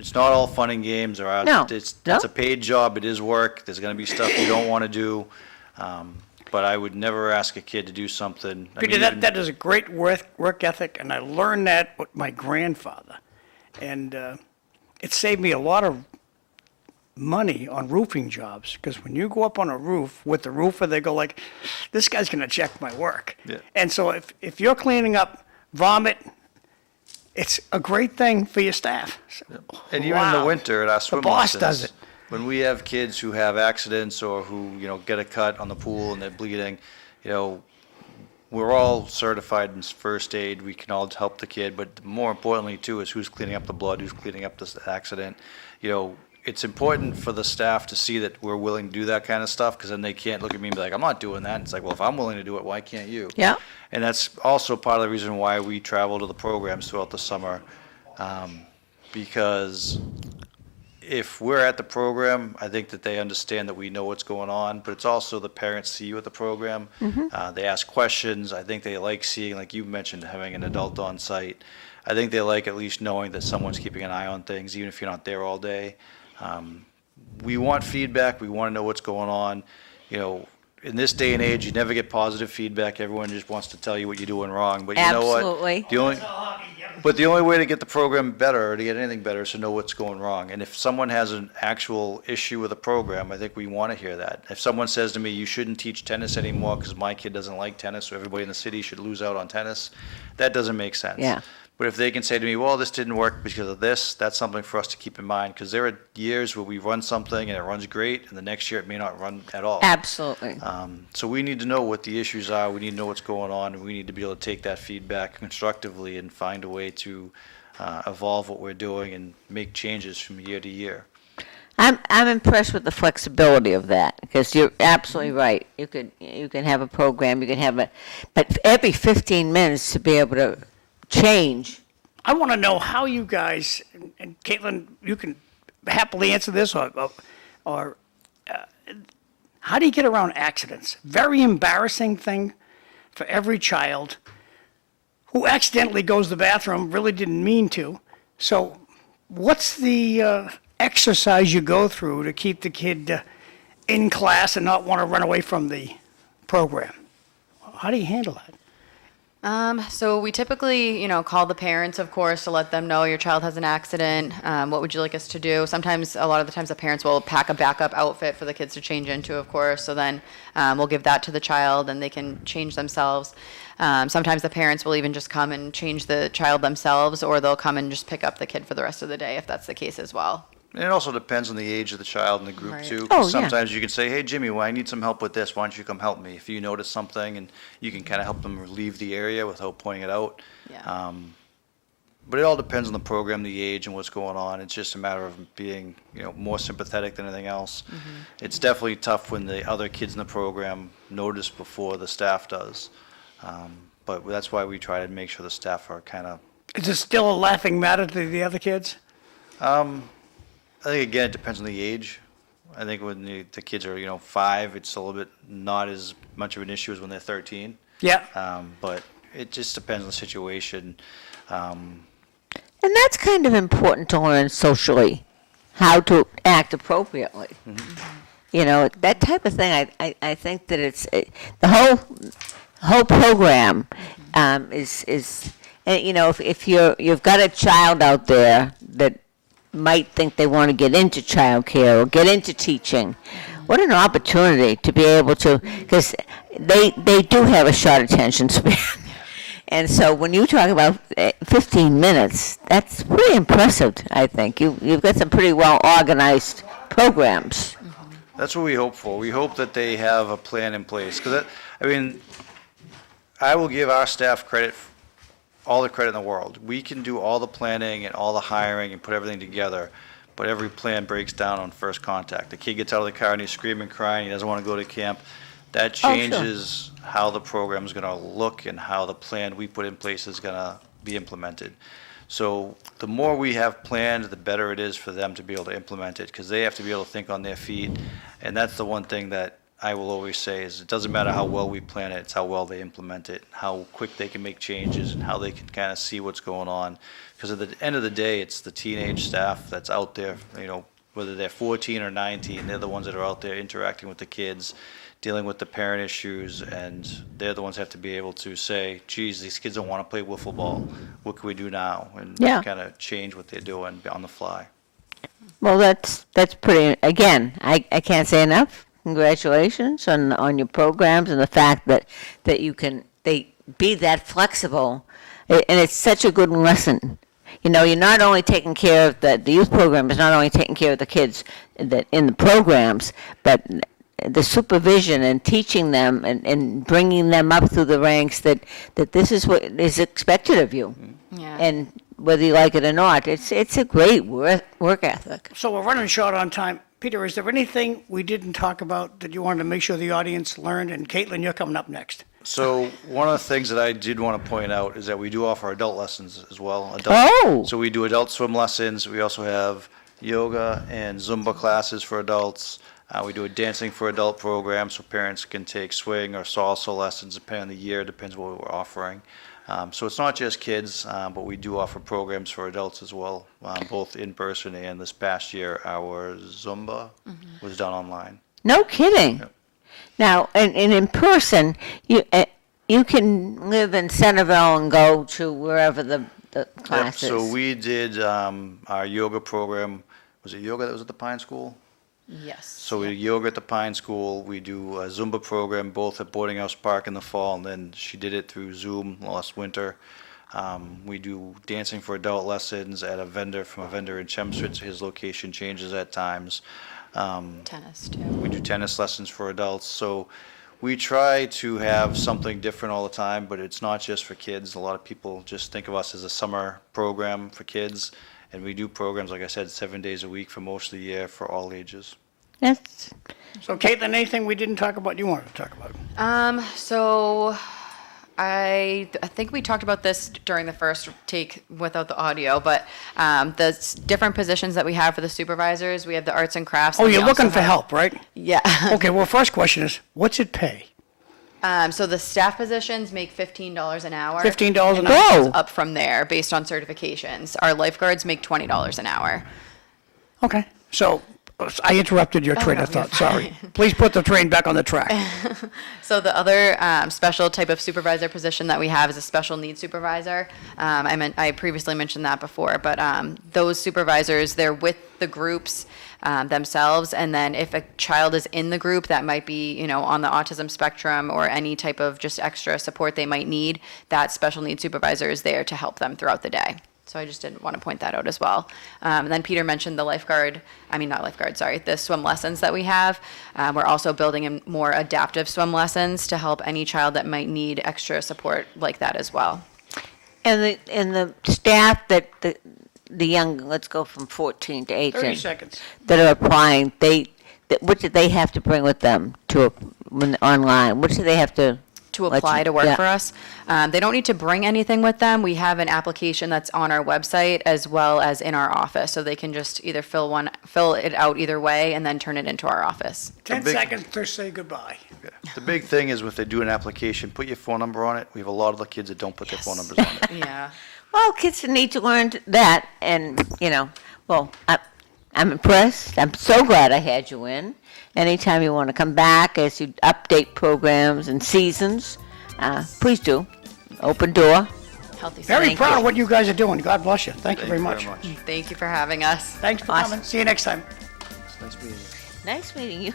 It's not all fun and games. It's a paid job. It is work. There's going to be stuff you don't want to do. But I would never ask a kid to do something. Peter, that is a great work ethic, and I learned that with my grandfather. And it saved me a lot of money on roofing jobs, because when you go up on a roof with the roofer, they go like, this guy's going to check my work. Yeah. And so if you're cleaning up vomit, it's a great thing for your staff. So, And even in the wow. winter at our swim boss lessons, does it. when we have kids who have accidents or who, get a cut on the pool and they're bleeding, we're all certified in first aid. We can all help the kid, but more importantly too is who's cleaning up the blood, who's cleaning up this accident. It's important for the staff to see that we're willing to do that kind of stuff, because then they can't look at me and be like, I'm not doing that. It's like, well, if I'm willing to do it, why can't you? Yeah. And that's also part of the reason why we travel to the programs throughout the summer, because if we're at the program, I think that they understand that we know what's going on, but it's also the parents see you at the program. They ask questions. I think they like seeing, like you mentioned, having an adult on site. I think they like at least knowing that someone's keeping an eye on things, even if you're not there all day. We want feedback. We want to know what's going on. In this day and age, you never get positive feedback. Everyone just wants to tell you what you're doing wrong. But you know what? Absolutely. The only way to get the program better, or to get anything better, is to know what's going wrong. And if someone has an actual issue with a program, I think we want to hear that. If someone says to me, you shouldn't teach tennis anymore because my kid doesn't like tennis, so everybody in the city should lose out on tennis, that doesn't make sense. Yeah. But if they can say to me, well, this didn't work because of this, that's something for us to keep in mind, because there are years where we run something and it runs great, and the next year it may not run at all. Absolutely. So we need to know what the issues are, we need to know what's going on, and we need to be able to take that feedback constructively and find a way to evolve what we're doing and make changes from year to year. I'm impressed with the flexibility of that, because you're absolutely right. You can have a program, you can have but every 15 minutes to be able to change. I want to know how you guys, and Kaitlyn, you can happily answer this, or how do you get around accidents? Very embarrassing thing for every child who accidentally goes to the bathroom, really didn't mean to. So what's the exercise you go through to keep the kid in class and not want to run away from the program? How do you handle that? So we typically, call the parents, of course, to let them know your child has an accident. What would you like us to do? Sometimes, a lot of the times, the parents will pack a backup outfit for the kids to change into, of course. So then we'll give that to the child, and they can change themselves. Sometimes the parents will even just come and change the child themselves, or they'll come and just pick up the kid for the rest of the day, if that's the case as well. And it also depends on the age of the child in the group Right. too. 'Cause Oh, yeah. sometimes you can say, hey, Jimmy, well, I need some help with this. Why don't you come help me? If you notice something, and you can kind of help them leave the area without pointing it out. Yeah. But it all depends on the program, the age, and what's going on. It's just a matter of being, more sympathetic than anything else. It's definitely tough when the other kids in the program notice before the staff does. But that's why we try to make sure the staff are kind of. Is it still a laughing matter to the other kids? I think again it depends on the age. I think when the kids are 5, it's a little bit not as much of an issue as when they're 13. Yeah. But it just depends on the situation. And that's kind of important to learn socially, how to act appropriately. That type of thing. I think that the whole program is if you've got a child out there that might think they want to get into childcare or get into teaching, what an opportunity to be able to, because they do have a short attention span. And so when you talk about 15 minutes, that's pretty impressive, I think. You've got some pretty well organized programs. That's what we hope for. We hope that they have a plan in place. Because, I will give our staff all the credit in the world. We can do all the planning and all the hiring and put everything together, but every plan breaks down on first contact. The kid gets out of the car and he's screaming, crying, he doesn't want to go to camp. That Oh, sure. changes how the program is going to look and how the plan we put in place is going to be implemented. So the more we have planned, the better it is for them to be able to implement it, because they have to be able to think on their feet. And that's the one thing that I will always say is it doesn't matter how well we plan it, it's how well they implement it, how quick they can make changes, and how they can kind of see what's going on. Because at the end of the day, it's the teenage staff that's out there, whether they're 14 or 19, they're the ones that are out there interacting with the kids, dealing with the parent issues, and they're the ones that have to be able to say, geez, these kids don't want to play wiffle ball. What can we do now? And Yeah. kind of change what they're doing on the fly. Well, that's pretty. Again, I can't say enough. Congratulations on your programs and the fact that they be that flexible, and it's such a good lesson. You're not only taking care of the youth program is not only taking care of the kids that in the programs, but the supervision and teaching them and bringing them up through the ranks that this is what is expected of you. Yeah. And whether you like it or not, it's a great work ethic. So we're running short on time. Peter, is there anything we didn't talk about that you wanted to make sure the audience learned? And Kaitlyn, you're coming up next. So one of the things that I did want to point out is that we do offer adult lessons as well. Oh. So we do adult swim lessons. We also have yoga and Zumba classes for adults. We do a dancing for adult program so parents can take swing or salsa lessons depending on the year, depends what we're offering. So it's not just kids, but we do offer programs for adults as well, both in person, and this past year our Zumba was done online. No kidding. Yep. Now, and in person, you can live in Centerville and go to wherever the class is. So we did our yoga program. Was it yoga that was at the Pine School? Yes. So we do yoga at the Pine School. We do a Zumba program both at Boarding House Park in the fall, and then she did it through Zoom last winter. We do dancing for adult lessons at a vendor in Chelmsford. So his location changes at times. Tennis too. We do tennis lessons for adults. So we try to have something different all the time, but it's not just for kids. A lot of people just think of us as a summer program for kids, and we do programs, like I said, 7 days a week for most of the year for all ages. That's, So Kaitlyn, anything we didn't talk about you wanted to talk about? So I think we talked about this during the first take without the audio, but the different positions that we have for the supervisors, we have the arts and crafts. Oh, and we you're looking also for have- help, right? Yeah. Okay, well, first question is, what's it pay? So the staff positions make $15 an hour. $15 an and that hour? goes up from there based on certifications. Our lifeguards make $20 an hour. Okay, so I interrupted your train no, of you're thought, sorry. Please put the train back on the track. So the other special type of supervisor position that we have is a special needs supervisor. I previously mentioned that before, but those supervisors, they're with the groups themselves, and then if a child is in the group that might be, on the autism spectrum or any type of just extra support they might need, that special needs supervisor is there to help them throughout the day. So I just didn't want to point that out as well. And then Peter mentioned the the swim lessons that we have. We're also building in more adaptive swim lessons to help any child that might need extra support like that as well. And the staff that the young, let's go from 14 to 18. 30 seconds. That are applying, what do they have to bring with them when online? What do they have to Apply to work yeah. for us. They don't need to bring anything with them. We have an application that's on our website as well as in our office, so they can just either fill it out either way and then turn it into our office. 10 seconds to say goodbye. Okay. The big thing is if they do an application, put your phone number on it. We have a lot of the kids that don't put their phone numbers on it. Yeah. Well, kids need to learn that, and, I'm impressed. I'm so glad I had you in. Anytime you want to come back as you update programs and seasons, please do. Open door. Healthy. Very Thank proud you. of what you guys are doing. God bless you. Thank you very much. Thank you for having us. Thanks for Awesome. coming. See you next time. It's nice meeting you. Nice meeting you.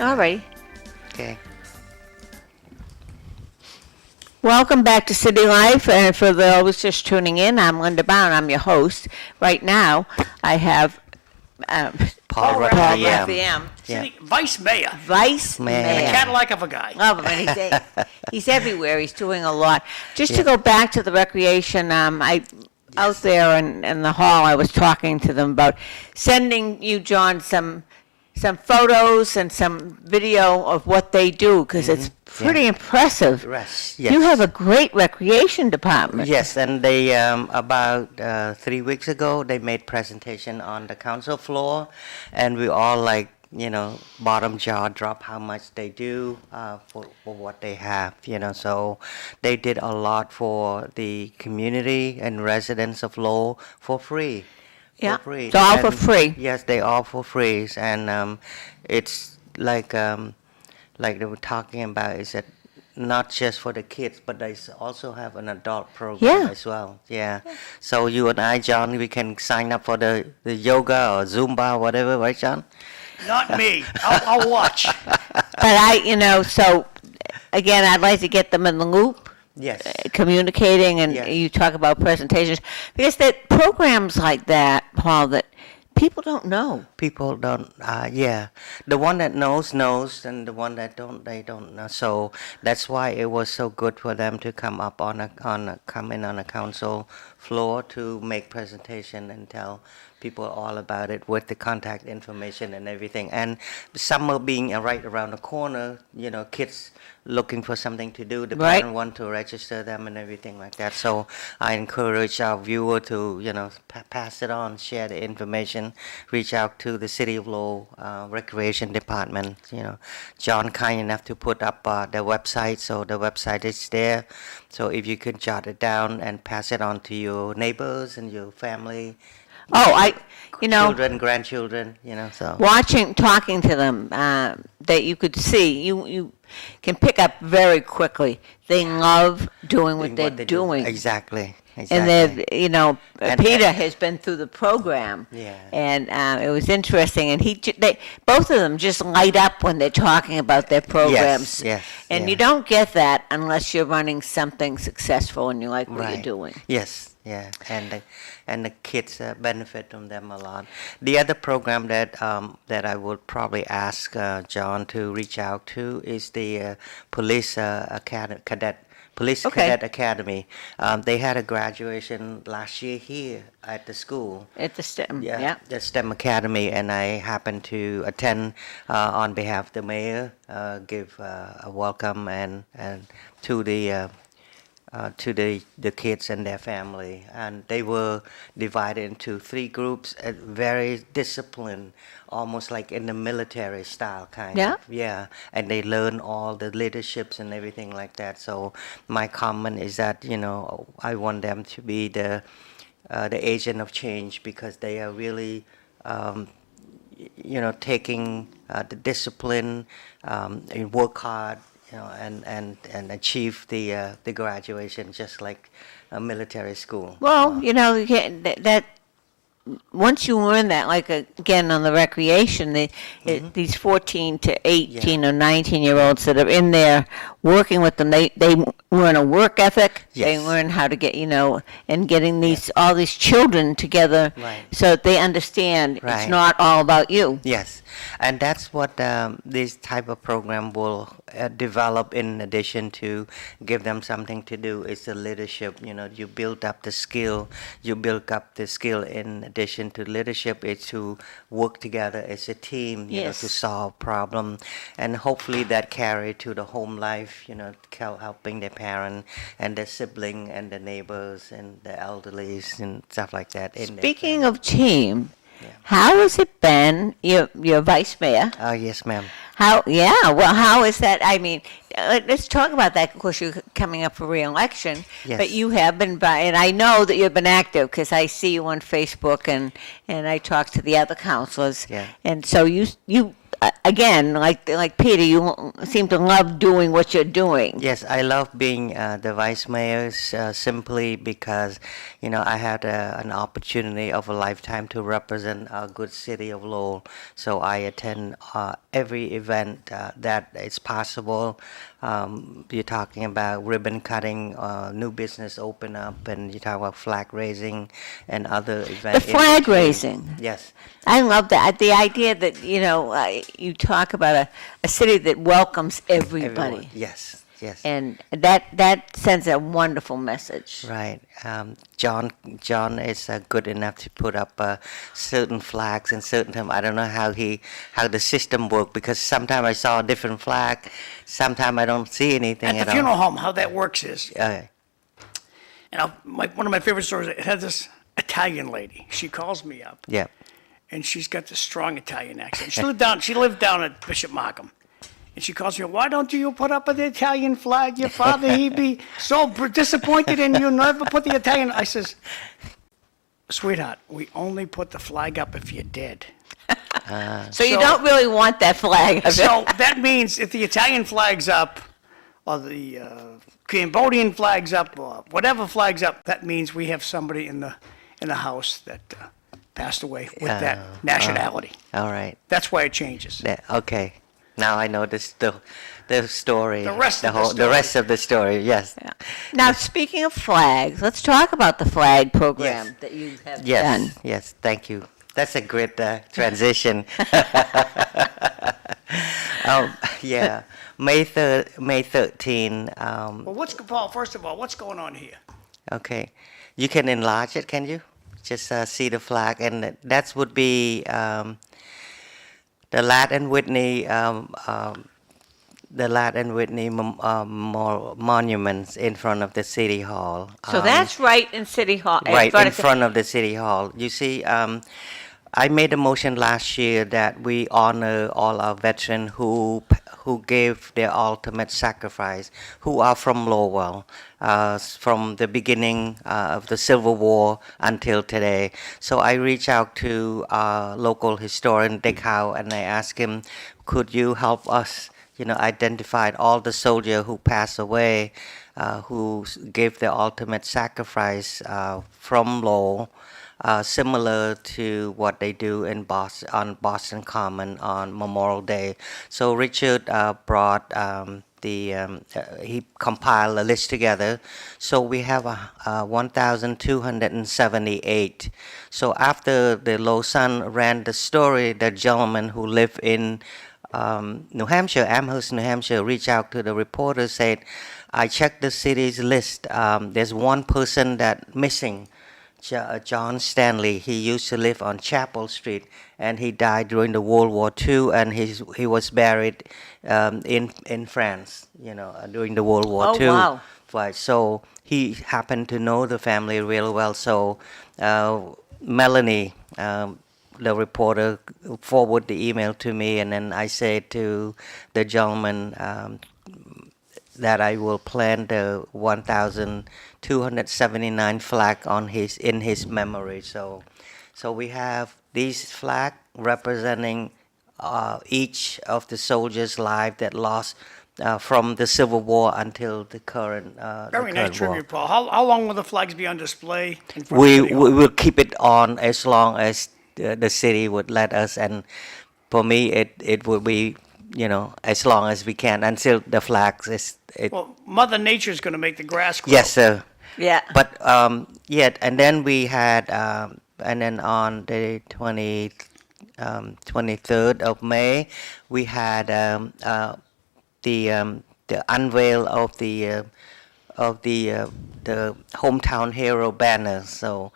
All right. Okay. Welcome back to City Life, and for those just tuning in, I'm Linda Bown. I'm your host. Right now, I have Paul Ratha Ratha Ratha Yem. Yem, Yeah. City Vice Mayor, Vice Mayor. Mayor. Cadillac of a guy. Love him, and he's everywhere. He's doing a lot. Just to Yeah. go back to the recreation, out there in the hall, I was talking to them about sending you, John, some photos and some video of what they do, because it's pretty impressive. Yes. You have a great recreation department. Yes, and they about 3 weeks ago they made presentation on the council floor, and we all like bottom jaw drop how much they do for what they have. So they did a lot for the community and residents of Lowell for free. Yeah, For free. it's all for And free. Yes, they all for free, and it's like they were talking about is that not just for the kids, but they also have an adult program Yeah. as well. Yeah. So you and I, John, we can sign up for the yoga or Zumba or whatever, right, John? Not me. I'll watch. But so again, I'd like to get them in the loop, Yes. communicating, and Yes. you talk about presentations, because that programs like that, Paul, that people don't know. People don't, yeah. The one that knows, and the one that don't, they don't know. So that's why it was so good for them to come up come in on a council floor to make presentation and tell people all about it with the contact information and everything. And summer being right around the corner, kids looking for something to do, the Right. parent want to register them and everything like that. So I encourage our viewer to, pass it on, share the information, reach out to the City of Lowell Recreation Department. John kind enough to put up their website, so the website is there. So if you could jot it down and pass it on to your neighbors and your family, Oh, children, grandchildren, so. talking to them, that you could see, you can pick up very quickly. They love doing what they're they do. doing. Exactly. And they've, And- Peter has been through the program. Yeah. And it was interesting, and both of them just light up when they're talking about their programs. yes, And yeah. you don't get that unless you're running something successful and you like what you're doing. Yes, yeah, and the kids benefit from them a lot. The other program that I would probably ask John to reach out to is the police Police Okay. Cadet Academy. They had a graduation last year here at the school. At the STEM, Yeah, yeah. the STEM Academy, and I happened to attend on behalf of the mayor, give a welcome and to the kids and their family, and they were divided into 3 groups, very disciplined, almost like in the military style kind Yeah. of. Yeah, and they learn all the leaderships and everything like that. So my comment is that I want them to be the agent of change, because they are really taking the discipline and work hard, and achieve the graduation just like a military school. Well, you can't, that once you learn that, like again on the recreation, these 14 to 18 or 19-year-olds that are in there working with them, they learn a work ethic. They Yes. learn how to get, and getting all these children together, Right. so that they understand it's Right. not all about you. Yes, and that's what this type of program will develop. In addition to give them something to do, is the leadership. You build up the skill. You build up the skill. In addition to leadership, it's to work together as a team. Yes. To solve problem, and hopefully that carry to the home life. Helping their parent and their sibling and the neighbors and the elderlies and stuff like that. in their Speaking family. of team, Yeah. how has it been? You're vice mayor. Yes, ma'am. How is that? I mean, let's talk about that. Of course, you're coming up for re-election, Yes. but you have been and I know that you've been active because I see you on Facebook and I talk to the other councilors. Yeah. And so you again, like Peter, you seem to love doing what you're doing. Yes, I love being the vice mayor simply because, I had an opportunity of a lifetime to represent a good city of Lowell. So I attend every event that is possible. You're talking about ribbon cutting, new business open up, and you talk about flag raising and other events. The flag raising. Yes. I love that. The idea that, you talk about a city that welcomes everybody. Everyone. Yes. Yes. And that sends a wonderful message. Right. John is good enough to put up certain flags and certain time. I don't know how the system works because sometimes I saw a different flag, sometimes I don't see anything At the all. funeral home, how that works is, Okay. one of my favorite stories, it had this Italian lady. She calls me up, Yeah. and she's got this strong Italian accent. She lived down at Bishop Markham. And she calls me, why don't you put up an Italian flag? Your father, he'd be so disappointed in you, never put the Italian. I says, sweetheart, we only put the flag up if you're dead. So you So- don't really want that flag. So that means if the Italian flag's up, or the Cambodian flag's up, or whatever flag's up, that means we have somebody in the house that passed away with that nationality. All right. That's why it changes. Okay. Now I know the story. The rest of the The story. rest of the story. Yes. Now, speaking of flags, let's talk about the flag program Yes. that you have Yes. done. Yes. Thank you. That's a great transition. Yeah. May 13. Well, Paul, first of all, what's going on here? Okay. You can enlarge it, can you? Just see the flag, and that would be the Ladd and Whitney, monuments in front of the city hall. So that's right in City Hall. Right in front of the city hall. You see, I made a motion last year that we honor all our veterans who gave their ultimate sacrifice, who are from Lowell, from the beginning of the Civil War until today. So I reached out to local historian Dick Howe, and I asked him, could you help us, identify all the soldiers who passed away, who gave their ultimate sacrifice from Lowell, similar to what they do in Boston, on Boston Common on Memorial Day. So Richard brought he compiled a list together. So we have 1,278. So after the Lowell Sun ran the story, the gentleman who lived in New Hampshire, Amherst, New Hampshire, reached out to the reporter, said, I checked the city's list. There's one person that missing. John Stanley. He used to live on Chapel Street, and he died during the World War II, and he was buried in France, during the World War Oh, II. wow. Right. So he happened to know the family real well. So Melanie, the reporter, forwarded the email to me, and then I said to the gentleman that I will plant the 1,279 flag in his memory. So we have these flag representing each of the soldiers' life that lost from the Civil War until the current Very nice war. tribute, Paul. How long will the flags be on display? In front of We City Hall? will keep it on as long as the city would let us, and for me it would be as long as we can until the flags is. Well, Mother Nature's going to make the grass grow. Yes, sir. Yeah. But and then we had, and then on the 23rd of May, we had the unveil of the hometown hero banner. So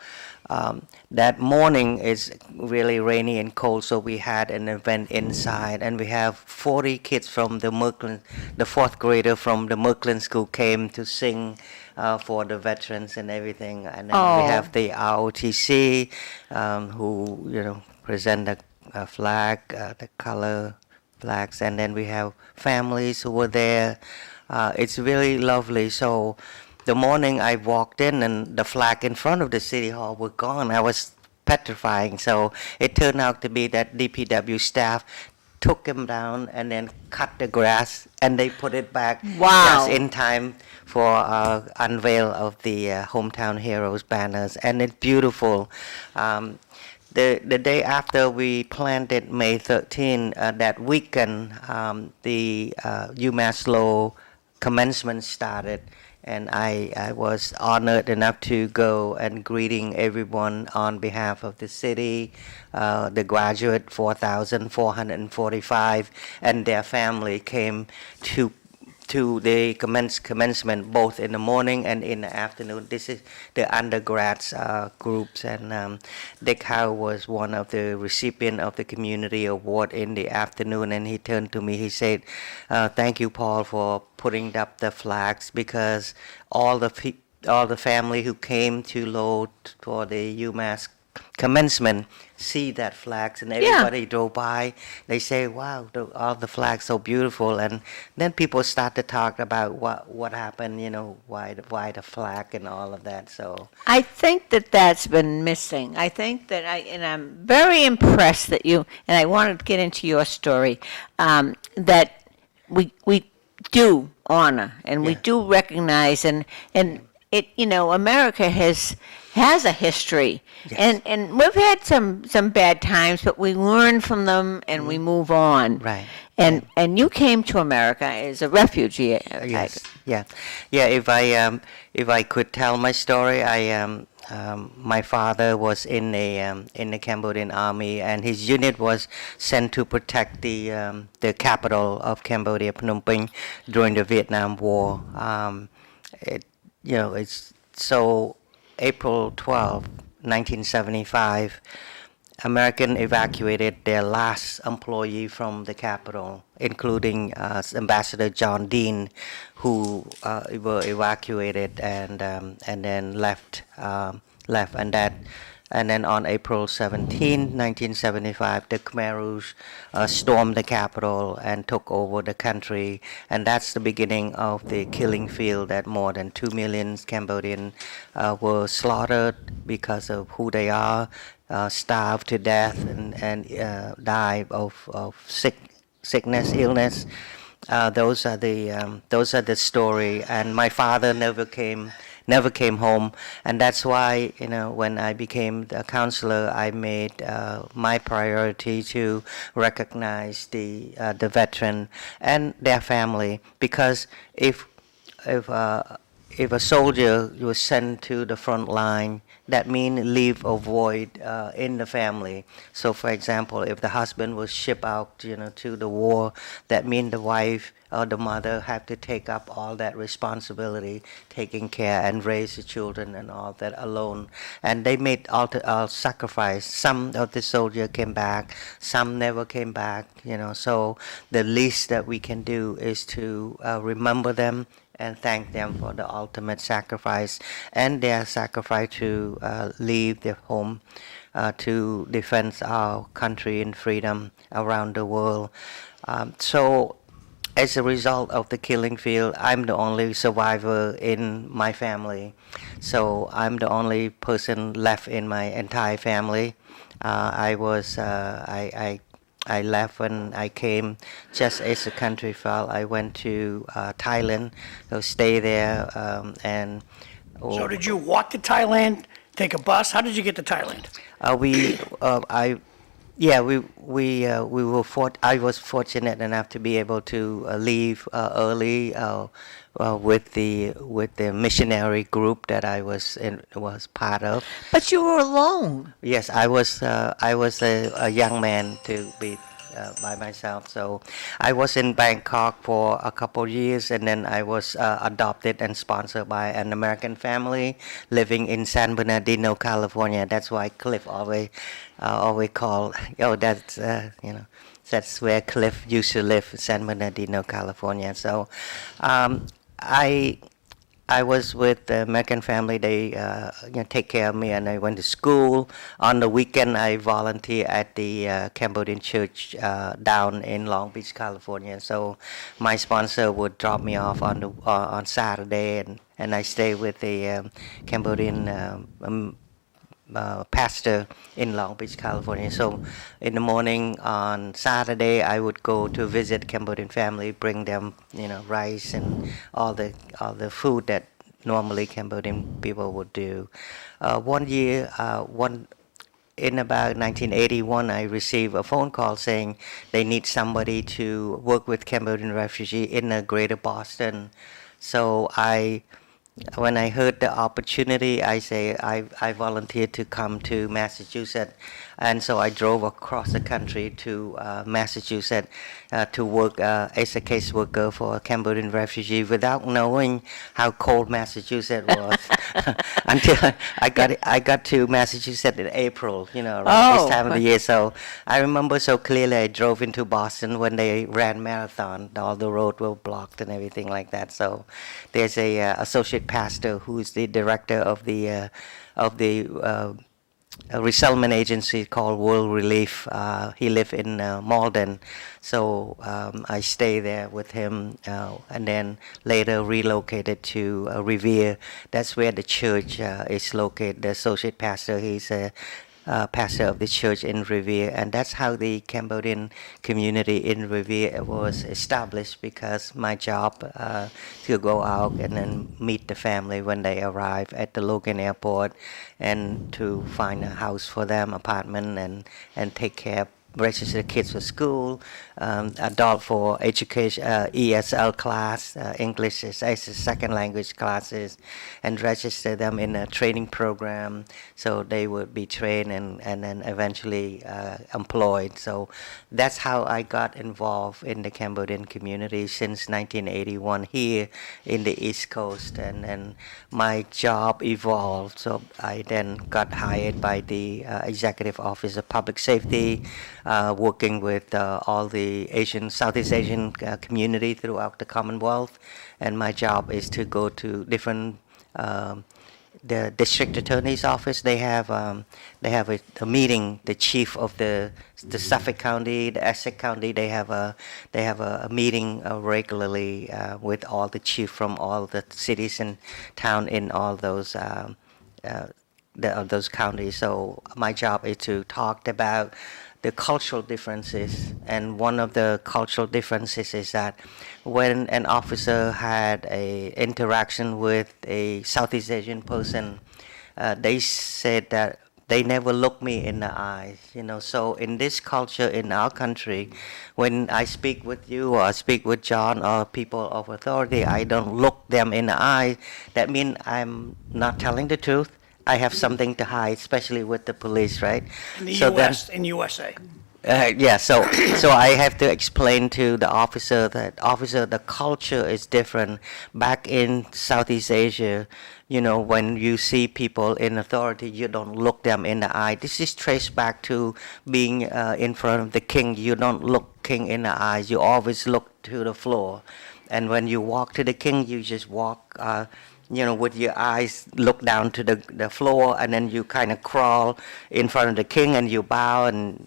that morning is really rainy and cold, so we had an event inside, and we have 40 kids from the Merkland, the fourth grader from the Merkland School came to sing for the veterans and everything. And then Oh. we have the ROTC who present the flag, the color flags, and then we have families who were there. It's really lovely. So the morning I walked in and the flag in front of the city hall were gone, I was petrifying. So it turned out to be that DPW staff took him down and then cut the grass, and they put it back Wow. just in time for unveil of the Hometown Heroes banners, and it's beautiful. The day after we planted May 13, that weekend, the UMass Lowell commencement started, and I was honored enough to go and greeting everyone on behalf of the city, the graduate 4,445, and their family came to the commencement both in the morning and in the afternoon. This is the undergrads groups, and Dick Howe was one of the recipient of the community award in the afternoon, and he turned to me, he said, thank you, Paul, for putting up the flags, because all the family who came to Lowell for the UMass commencement see that flags, and everybody drove by, they say, wow, all the flags so beautiful. And then people start to talk about what happened, why the flag and all of that. So I think that that's been missing. I think that and I'm very impressed that you, and I wanted to get into your story, that we do honor and we do recognize, and it, America has a history, Yes. and we've had some bad times, but we learn from them and we move on. Right. And you came to America as a refugee. Yes, yeah. If I could tell my story, my father was in the Cambodian army, and his unit was sent to protect the capital of Cambodia, Phnom Penh, during the Vietnam War. It's so April 12, 1975. American evacuated their last employee from the capital, including Ambassador John Dean, who were evacuated and then left, and then on April 17, 1975, the Khmer Rouge stormed the capital and took over the country, and that's the beginning of the killing field that more than 2 million Cambodians were slaughtered because of who they are, starved to death, and died of sickness, illness. Those are the story, and my father never came home, and that's why when I became a counselor, I made my priority to recognize the veteran and their family, because if a soldier was sent to the front line, that means leave a void in the family. So, for example, if the husband was shipped out, to the war, that means the wife or the mother have to take up all that responsibility, taking care and raise the children and all that alone. And they made all sacrifice. Some of the soldiers came back, some never came back. So the least that we can do is to remember them and thank them for the ultimate sacrifice and their sacrifice to leave their home to defend our country and freedom around the world. So as a result of the killing field, I'm the only survivor in my family. So I'm the only person left in my entire family. I left when I came just as the country fell. I went to Thailand, to stay there, and So did you walk to Thailand, take a bus? How did you get to Thailand? I was fortunate enough to be able to leave early with the missionary group that I was part of. But you were alone. Yes, I was a young man to be by myself. So I was in Bangkok for a couple years, and then I was adopted and sponsored by an American family living in San Bernardino, California. That's why Cliff always call, that's where Cliff used to live, San Bernardino, California. So I was with the American family. They take care of me, and I went to school. On the weekend, I volunteer at the Cambodian church down in Long Beach, California. So my sponsor would drop me off on Saturday, and I stay with the Cambodian pastor in Long Beach, California. So in the morning on Saturday, I would go to visit Cambodian family, bring them, rice and all the food that normally Cambodian people would do. One year, in about 1981, I received a phone call saying they need somebody to work with Cambodian refugee in Greater Boston. So when I heard the opportunity, I volunteered to come to Massachusetts, and so I drove across the country to Massachusetts to work as a caseworker for a Cambodian refugee without knowing how cold Massachusetts was until I got to Massachusetts in April, around this time of the year. So I remember so clearly I drove into Boston when they ran marathon. All the roads were blocked and everything like that. So there's a associate pastor who's the director of the a resettlement agency called World Relief. He lived in Malden, so I stayed there with him, and then later relocated to Revere. That's where the church is located. The associate pastor, he's a pastor of the church in Revere, and that's how the Cambodian community in Revere was established, because my job to go out and then meet the family when they arrive at the Logan Airport, and to find a house for them, apartment, and take care, register kids for school, adult for education, ESL class, English as a second language classes, and register them in a training program so they would be trained and then eventually employed. So that's how I got involved in the Cambodian community since 1981 here in the East Coast, and my job evolved. So I then got hired by the Executive Office of Public Safety, working with all the Southeast Asian community throughout the Commonwealth, and my job is to go to different the district attorney's office. They have a meeting. The chief of the Suffolk County, the Essex County, they have a meeting regularly with all the chief from all the cities and town in all those counties. So my job is to talk about the cultural differences, and one of the cultural differences is that when an officer had a interaction with a Southeast Asian person, they said that they never look me in the eyes, So in this culture in our country, when I speak with you or I speak with John or people of authority, I don't look them in the eye. That means I'm not telling the truth. I have something to hide, especially with the police, right? In the So then- US, in USA. yeah, so I have to explain to the officer that, the culture is different. Back in Southeast Asia, when you see people in authority, you don't look them in the eye. This is traced back to being in front of the king. You don't look king in the eyes. You always look to the floor. And when you walk to the king, you just walk with your eyes look down to the floor, and then you kind of crawl in front of the king and you bow, and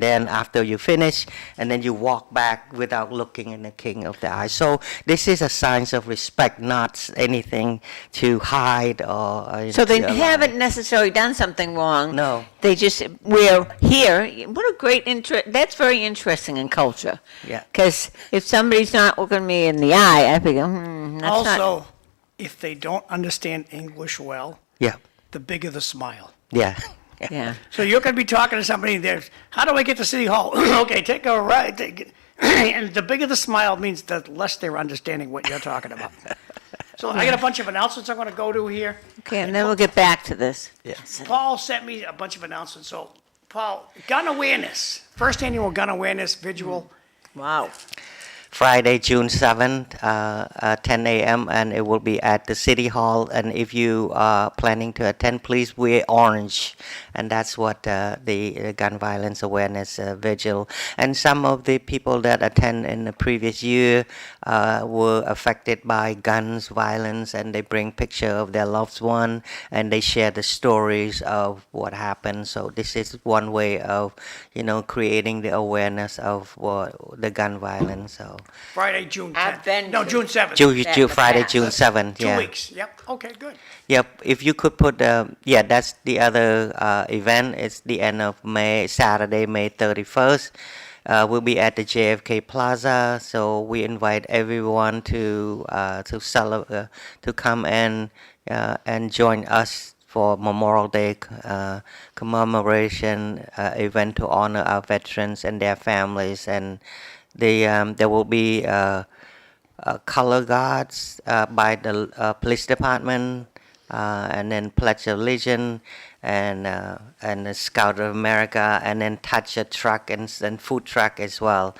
then after you finish, and then you walk back without looking in the king of the eye. So this is a sign of respect, not anything to hide or. So they to haven't necessarily done something wrong. No. They just, we're here. What a great that's very interesting in culture. Yeah. Because if somebody's not looking me in the eye, I figure, that's not. Also, if they don't understand English well, Yeah, the bigger the smile. yeah. Yeah. So you're going to be talking to somebody there. How do I get to City Hall? Okay, take a right. And the bigger the smile means the less they're understanding what you're talking about. So I got a bunch of announcements I'm going to go to here. Okay, and then we'll get back to this. Paul sent me a bunch of announcements. So, Paul, gun awareness. First annual gun awareness visual. Wow. Friday, June 7th, 10 a.m., and it will be at the City Hall. And if you are planning to attend, please wear orange. And that's what the gun violence awareness vigil. And some of the people that attend in the previous year were affected by guns violence, and they bring picture of their loved one, and they share the stories of what happened. So this is one way of, creating the awareness of the gun violence. So Friday, June I've 10th. been No, to- June 7th. in the Friday, past. June 7th, 2 yeah. weeks, yep, okay, good. Yep, if you could put, yeah, that's the other event. It's the end of May, Saturday, May 31st. We'll be at the JFK Plaza, so we invite everyone to celebrate, to come and join us for Memorial Day commemoration event to honor our veterans and their families. And there will be color guards by the police department, and then Pledge of Allegiance, and the Scout of America, and then touch a truck and food truck as well.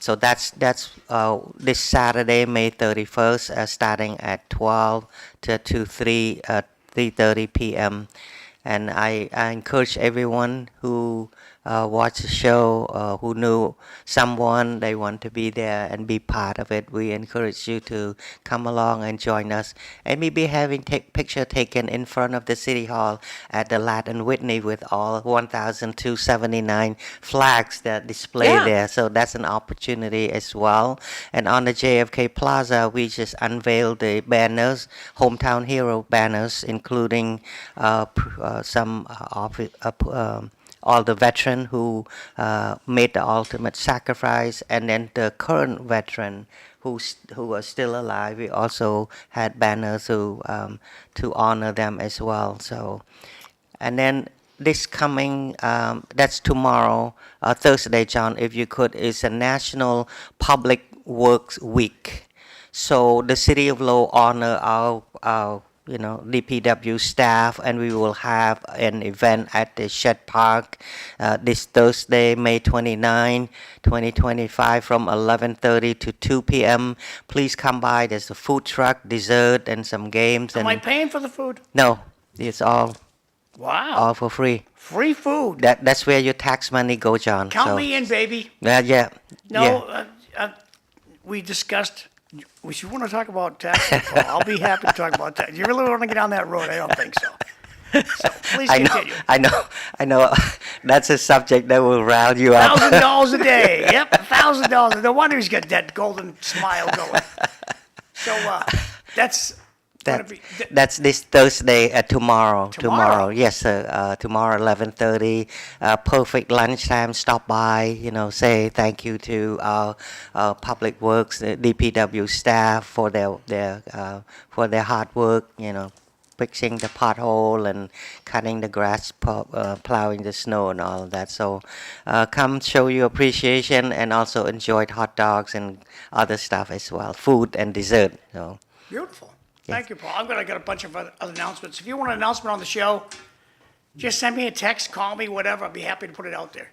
So that's this Saturday, May 31st, starting at 12 to 3:30 p.m. And I encourage everyone who watched the show, who knew someone they want to be there and be part of it. We encourage you to come along and join us, and maybe having picture taken in front of the City Hall at the Latin Whitney with all 1,279 flags that display Yeah. there. So that's an opportunity as well. And on the JFK Plaza, we just unveiled the banners, hometown hero banners, including some all the veteran who made the ultimate sacrifice, and then the current veteran who are still alive. We also had banners to honor them as well. So, and then this coming, that's tomorrow, Thursday, John, if you could, is a National Public Works Week. So the city of Lowell honor our DPW staff, and we will have an event at the Shed Park this Thursday, May 29, 2025, from 11:30 to 2 p.m. Please come by. There's a food truck, dessert, and some games. Am I And paying for the food? no, it's all Wow, for free. free food. That's where your tax money go, John. Count so, me in, baby. Yeah. No, Yeah. we discussed, if you want to talk about taxes, Paul, I'll be happy to talk about that. You really want to get down that road? I don't think so. So please continue. I know. That's a subject that will rile you up. $1,000 a day. Yep, $1,000. No wonder he's got that golden smile going. So that's gonna be. That's this Thursday, tomorrow. Tomorrow? Yes, sir. Tomorrow, 11:30. Perfect lunchtime. Stop by. Say thank you to our Public Works, DPW staff for their hard work. Fixing the pothole and cutting the grass, plowing the snow, and all of that. So, come show your appreciation, and also enjoy hot dogs and other stuff as well, food and dessert. So. Beautiful. Thank you, Paul. I'm going to get a bunch of other announcements. If you want an announcement on the show, just send me a text, call me, whatever. I'll be happy to put it out there.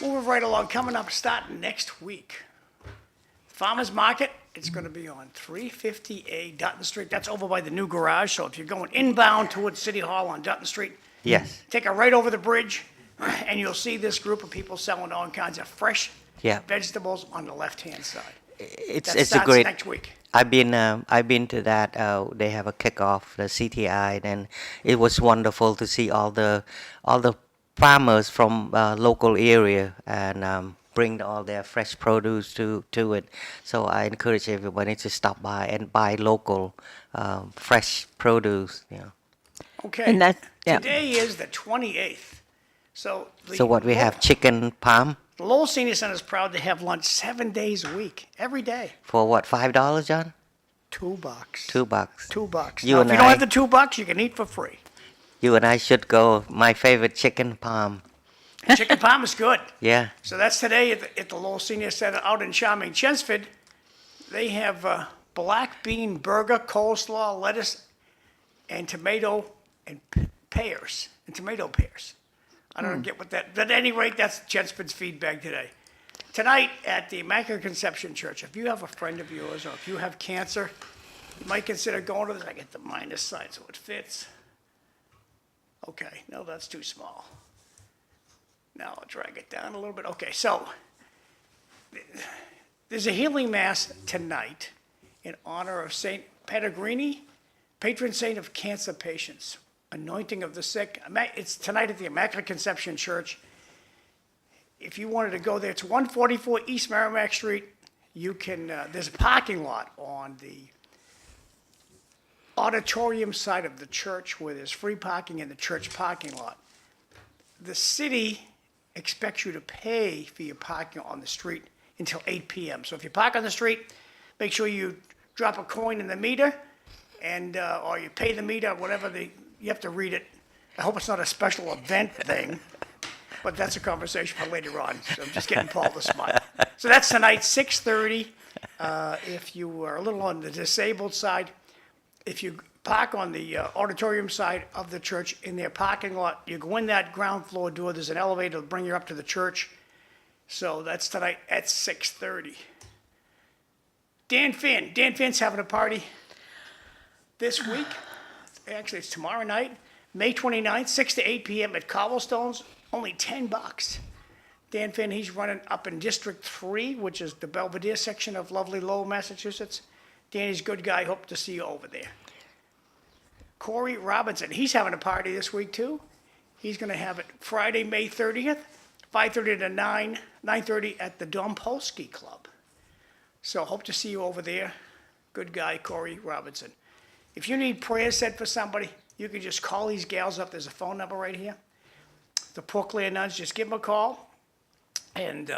Moving right along, coming up, starting next week. Farmers Market, it's going to be on 350A Dutton Street. That's over by the new garage. So if you're going inbound towards City Hall on Dutton Street, Yes. take a right over the bridge, and you'll see this group of people selling all kinds of fresh Yeah. vegetables on the left-hand side. It's That a starts great. next week. I've been to that. They have a kickoff, the CTI, and it was wonderful to see all the farmers from local area and bring all their fresh produce to it. So I encourage everybody to stop by and buy local fresh produce. Okay. And that- yeah. Today is the 28th. So So what we have, chicken palm the Lowell Senior Center is proud to have lunch 7 days a week, every day. for what, $5, John? $2. $2. $2. You Now, and if you don't I- have the $2, you can eat for free. You and I should go. My favorite, chicken palm. Chicken palm is good. Yeah. So that's today at the Lowell Senior Center out in charming Chelmsford. They have black bean burger, coleslaw, lettuce, and tomato and pears, and tomato pears. I don't get what that, but at any rate, that's Chelmsford's feedback today. Tonight at the Immaculate Conception Church, if you have a friend of yours or if you have cancer, you might consider going to this. I get the minus sign so it fits. Okay, no, that's too small. Now I'll drag it down a little bit. Okay, so there's a healing mass tonight in honor of Saint Pellegrini, patron saint of cancer patients, anointing of the sick. It's tonight at the Immaculate Conception Church. if you wanted to go there, it's 144 East Merrimack Street. You can, there's a parking lot on the auditorium side of the church where there's free parking in the church parking lot. The city expects you to pay for your parking on the street until 8 p.m. So if you park on the street, make sure you drop a coin in the meter and, or you pay the meter, whatever you have to read it. I hope it's not a special event thing, but that's a conversation for later on. So I'm just getting Paul to smile. So that's tonight, 6:30. If you are a little on the disabled side, if you park on the auditorium side of the church in their parking lot, you go in that ground floor door, there's an elevator that'll bring you up to the church. So that's tonight at 6:30. Dan Finn's having a party this week. Actually, it's tomorrow night, May 29th, 6 to 8 p.m. at Cobblestones, only $10. Dan Finn, he's running up in District 3, which is the Belvedere section of lovely Lowell, Massachusetts. Danny's a good guy, hope to see you over there. Corey Robinson, he's having a party this week too. He's gonna have it Friday, May 30th, 5:30 to 9:30 at the Dompolsky Club. So hope to see you over there. Good guy, Corey Robinson. If you need prayers said for somebody, you can just call these gals up. There's a phone number right here. The Poor Clare Nuns, just give them a call, and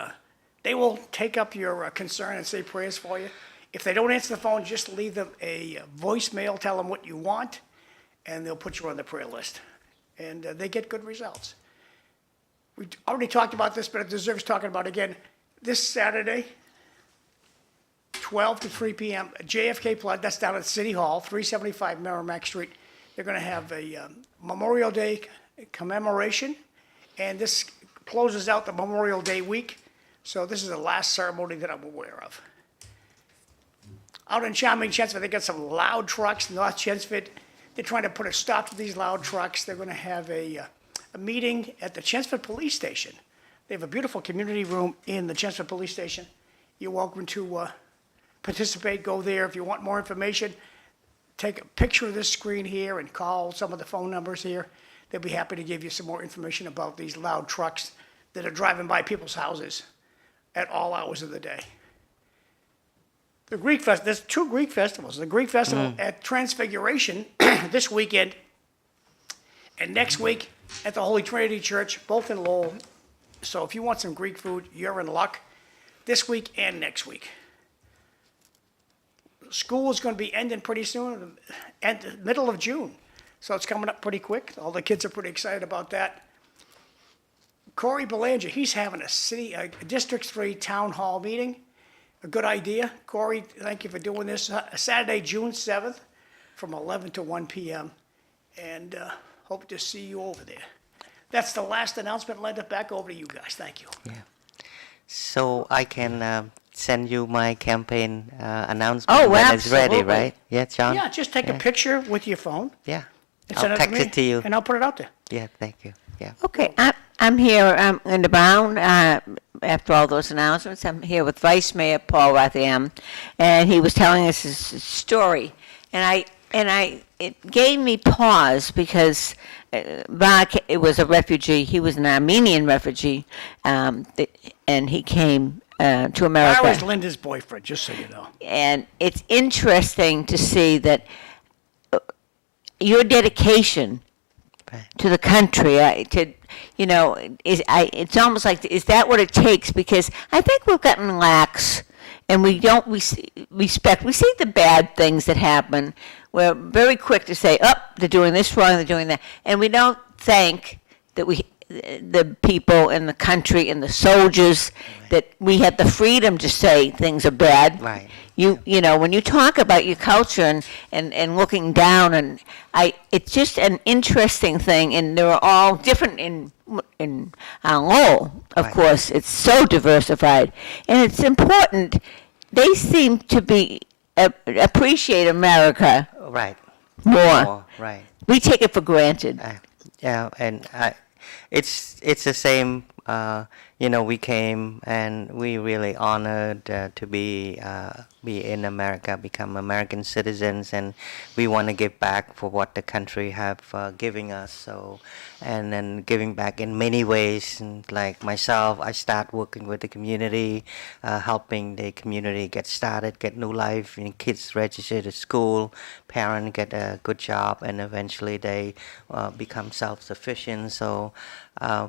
they will take up your concern and say prayers for you. If they don't answer the phone, just leave them a voicemail, tell them what you want, and they'll put you on the prayer list. And they get good results. We already talked about this, but it deserves talking about again. This Saturday, 12 to 3 p.m., JFK Flood, that's down at City Hall, 375 Merrimack Street. They're going to have a Memorial Day commemoration, and this closes out the Memorial Day week. So this is the last ceremony that I'm aware of. Out in Charming, Chelmsford, they got some loud trucks, North Chelmsford. They're trying to put a stop to these loud trucks. They're going to have a meeting at the Chelmsford Police Station. They have a beautiful community room in the Chelmsford Police Station. You're welcome to participate, go there. If you want more information, take a picture of this screen here and call some of the phone numbers here. They'll be happy to give you some more information about these loud trucks that are driving by people's houses at all hours of the day. The Greek Fest, there's two Greek festivals. The Greek Festival at Transfiguration this weekend, and next week at the Holy Trinity Church, both in Lowell. So if you want some Greek food, you're in luck this week and next week. School is going to be ending pretty soon, at the middle of June. So it's coming up pretty quick. All the kids are pretty excited about that. Corey Belanger, he's having a District 3 Town Hall meeting. A good idea. Corey, thank you for doing this. Saturday, June 7th, from 11 to 1 p.m. And hope to see you over there. That's the last announcement. Linda, back over to you guys. Thank you. Yeah. So I can send you my campaign announcement Oh, when it's ready, absolutely. right? Yeah, John? Yeah, just take a picture with your phone. Yeah. And I'll send text me, it to you. And I'll put it out there. Yeah, thank you. Yeah. Okay, I'm here in the Bown, after all those announcements. I'm here with Vice Mayor Paul Ratha Yem, and he was telling us his story. And it gave me pause because Mark, it was a refugee. He was an Armenian refugee, and he came to America. I was Linda's boyfriend, just so you know. And it's interesting to see that your dedication Right. to the country, it's almost like, is that what it takes? Because I think we've gotten lax, and we don't respect. We see the bad things that happen. We're very quick to say, oh, they're doing this wrong, they're doing that, and we don't think that the people in the country and the soldiers, that we have the freedom to say things are bad. Right. When you talk about your culture and looking down, and it's just an interesting thing, and they're all different in Lowell, of Right. course. It's so diversified, and it's important. They seem to be appreciate America Right. more. Right. We take it for granted. Yeah, and it's the same we came and we really honored to be in America, become American citizens, and we want to give back for what the country have giving us. So, and then giving back in many ways. And like myself, I start working with the community, helping the community get started, get new life, and kids register to school, parents get a good job, and eventually they become self-sufficient. So,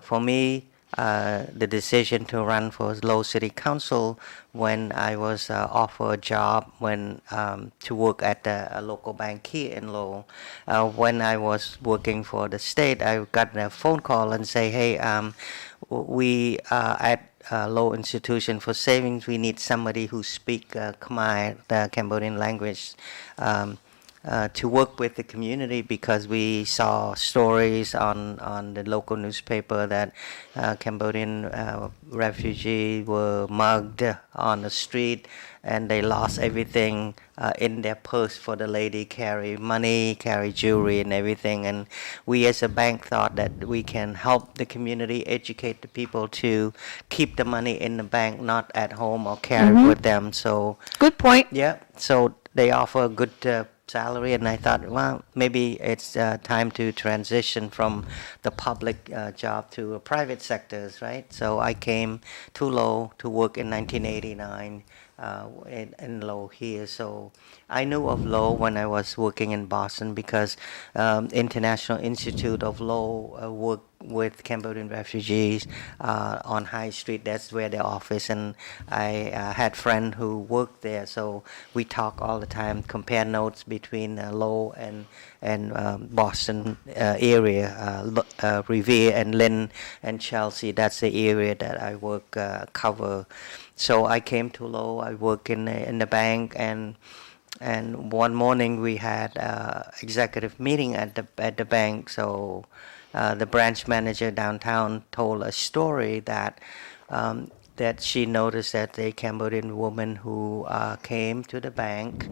for me, the decision to run for Lowell City Council when I was offered a job to work at a local bank here in Lowell. When I was working for the state, I got a phone call and say, hey, we at Lowell Institution for Savings, we need somebody who speak Khmer, the Cambodian language, to work with the community because we saw stories on the local newspaper that Cambodian refugees were mugged on the street and they lost everything in their purse for the lady, carry money, carry jewelry and everything. And we as a bank thought that we can help the community, educate the people to keep the money in the bank, not at home or carry with them. So Good point. yeah, so they offer a good salary, and I thought, well, maybe it's time to transition from the public job to private sectors, right? So I came to Lowell to work in 1989 in Lowell here. So I knew of Lowell when I was working in Boston because International Institute of Lowell worked with Cambodian refugees on High Street. That's where their office, and I had friends who worked there, so we talk all the time, compare notes between Lowell and Boston area, Revere and Lynn and Chelsea. That's the area that I work cover. So I came to Lowell. I work in the bank, and one morning we had executive meeting at the bank. So the branch manager downtown told a story that she noticed that a Cambodian woman who came to the bank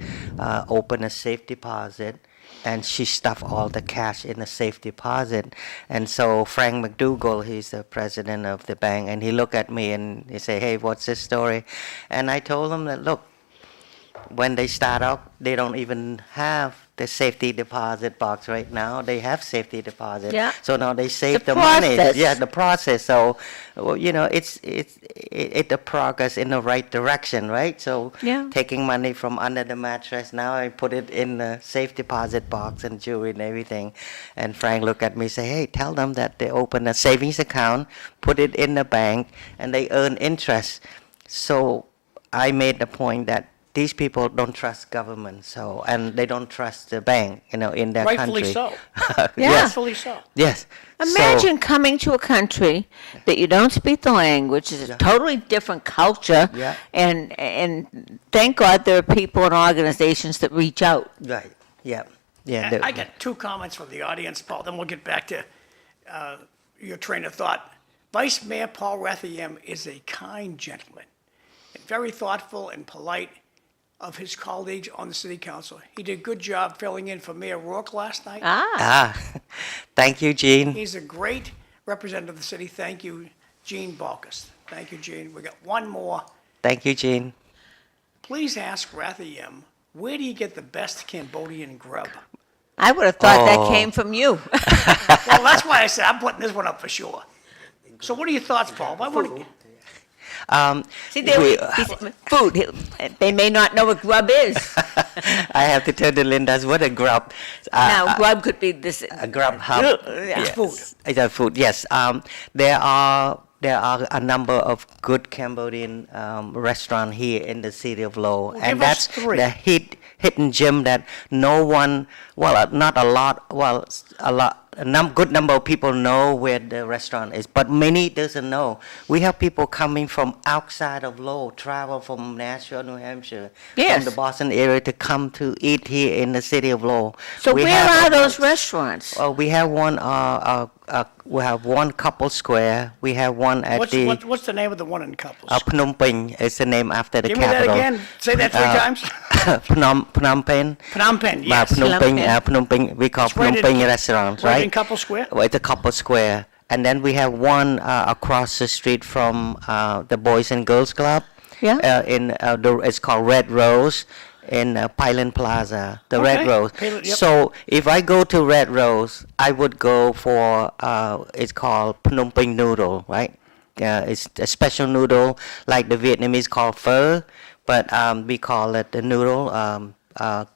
opened a safe deposit, and she stuffed all the cash in a safe deposit. And so Frank McDougall, he's the president of the bank, and he looked at me and he said, hey, what's this story? And I told him that, look, when they start out, they don't even have the safety deposit box right now. They have safety deposit. Yeah. So now they save The the money. process. Yeah, the process. So, well, it's the progress in the right direction, right? So Yeah. taking money from under the mattress, now I put it in the safe deposit box and jewelry and everything. And Frank looked at me and said, hey, tell them that they open a savings account, put it in the bank, and they earn interest. So I made the point that these people don't trust government, and they don't trust the bank, in their Rightfully country. so. Yeah. Rightfully so. Yes. Imagine coming to a country that you don't speak the language, it's a totally different culture, Yeah. and thank God there are people and organizations that reach out. Right. Yeah. Yeah. I got two comments from the audience, Paul, then we'll get back to your train of thought. Vice Mayor Paul Ratha Yem is a kind gentleman, and very thoughtful and polite of his colleagues on the city council. He did a good job filling in for Mayor Rourke last night. Thank you, Gene. He's a great representative of the city. Thank you, Gene Balkus. Thank you, Gene. We got one more. Thank you, Gene. Please ask Ratha Yem, where do you get the best Cambodian grub? I would have thought that Oh. came from you. Well, that's why I said I'm putting this one up for sure. So what are your thoughts, Paul? I want to, See, We- food. They may not know what grub is. I have to tell the Lindas what a grub. Now, grub could be this. A grub hub. Yeah. food. It's a food. Yes. There are a number of good Cambodian restaurants here in the city of Lowell, Well, and give us that's three. the hidden gem that no one, well, not a lot, well, good number of people know where the restaurant is, but many doesn't know. We have people coming from outside of Lowell, travel from Nashville, New Hampshire, Yes. from the Boston area to come to eat here in the city of Lowell. So We where have are a- those restaurants? we have one. We have one Couple Square. We have one at what's the name of the one in Couples? Phnom Penh. It's the name after the Give me that capital. again. Say that three times. Phnom Penh. Phnom Penh, yes. Phnom Penh. Phnom Penh. Phnom Penh. We call It's right Phnom in- Penh restaurants, right right? in Couple Square? Well, it's a Couple Square. and then we have one across the street from the Boys and Girls Club. Yeah. It's called Red Rose in Pineland Plaza, the Red Okay. Rose. Yep. So if I go to Red Rose, I would go for it's called Phnom Penh noodle, right? It's a special noodle like the Vietnamese call pho, but we call it the noodle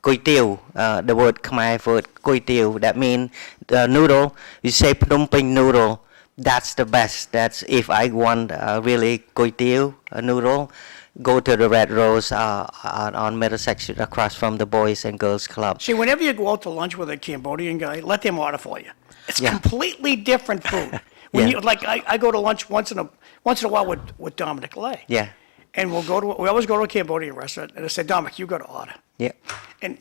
Cui tiêu. The word Khmer for it, Cui tiêu. That means noodle. You say Phnom Penh noodle. That's the best. That's if I want really Cui tiêu noodle. Go to the Red Rose on Middlesex Street across from the Boys and Girls Club. See, whenever you go out to lunch with a Cambodian guy, let them order for you. It's Yeah. completely different food. When Yeah. you like, I go to lunch once in a while with Dominic Lay. Yeah, And we always go to a Cambodian restaurant, and I say, Dominic, you got to order. yeah, And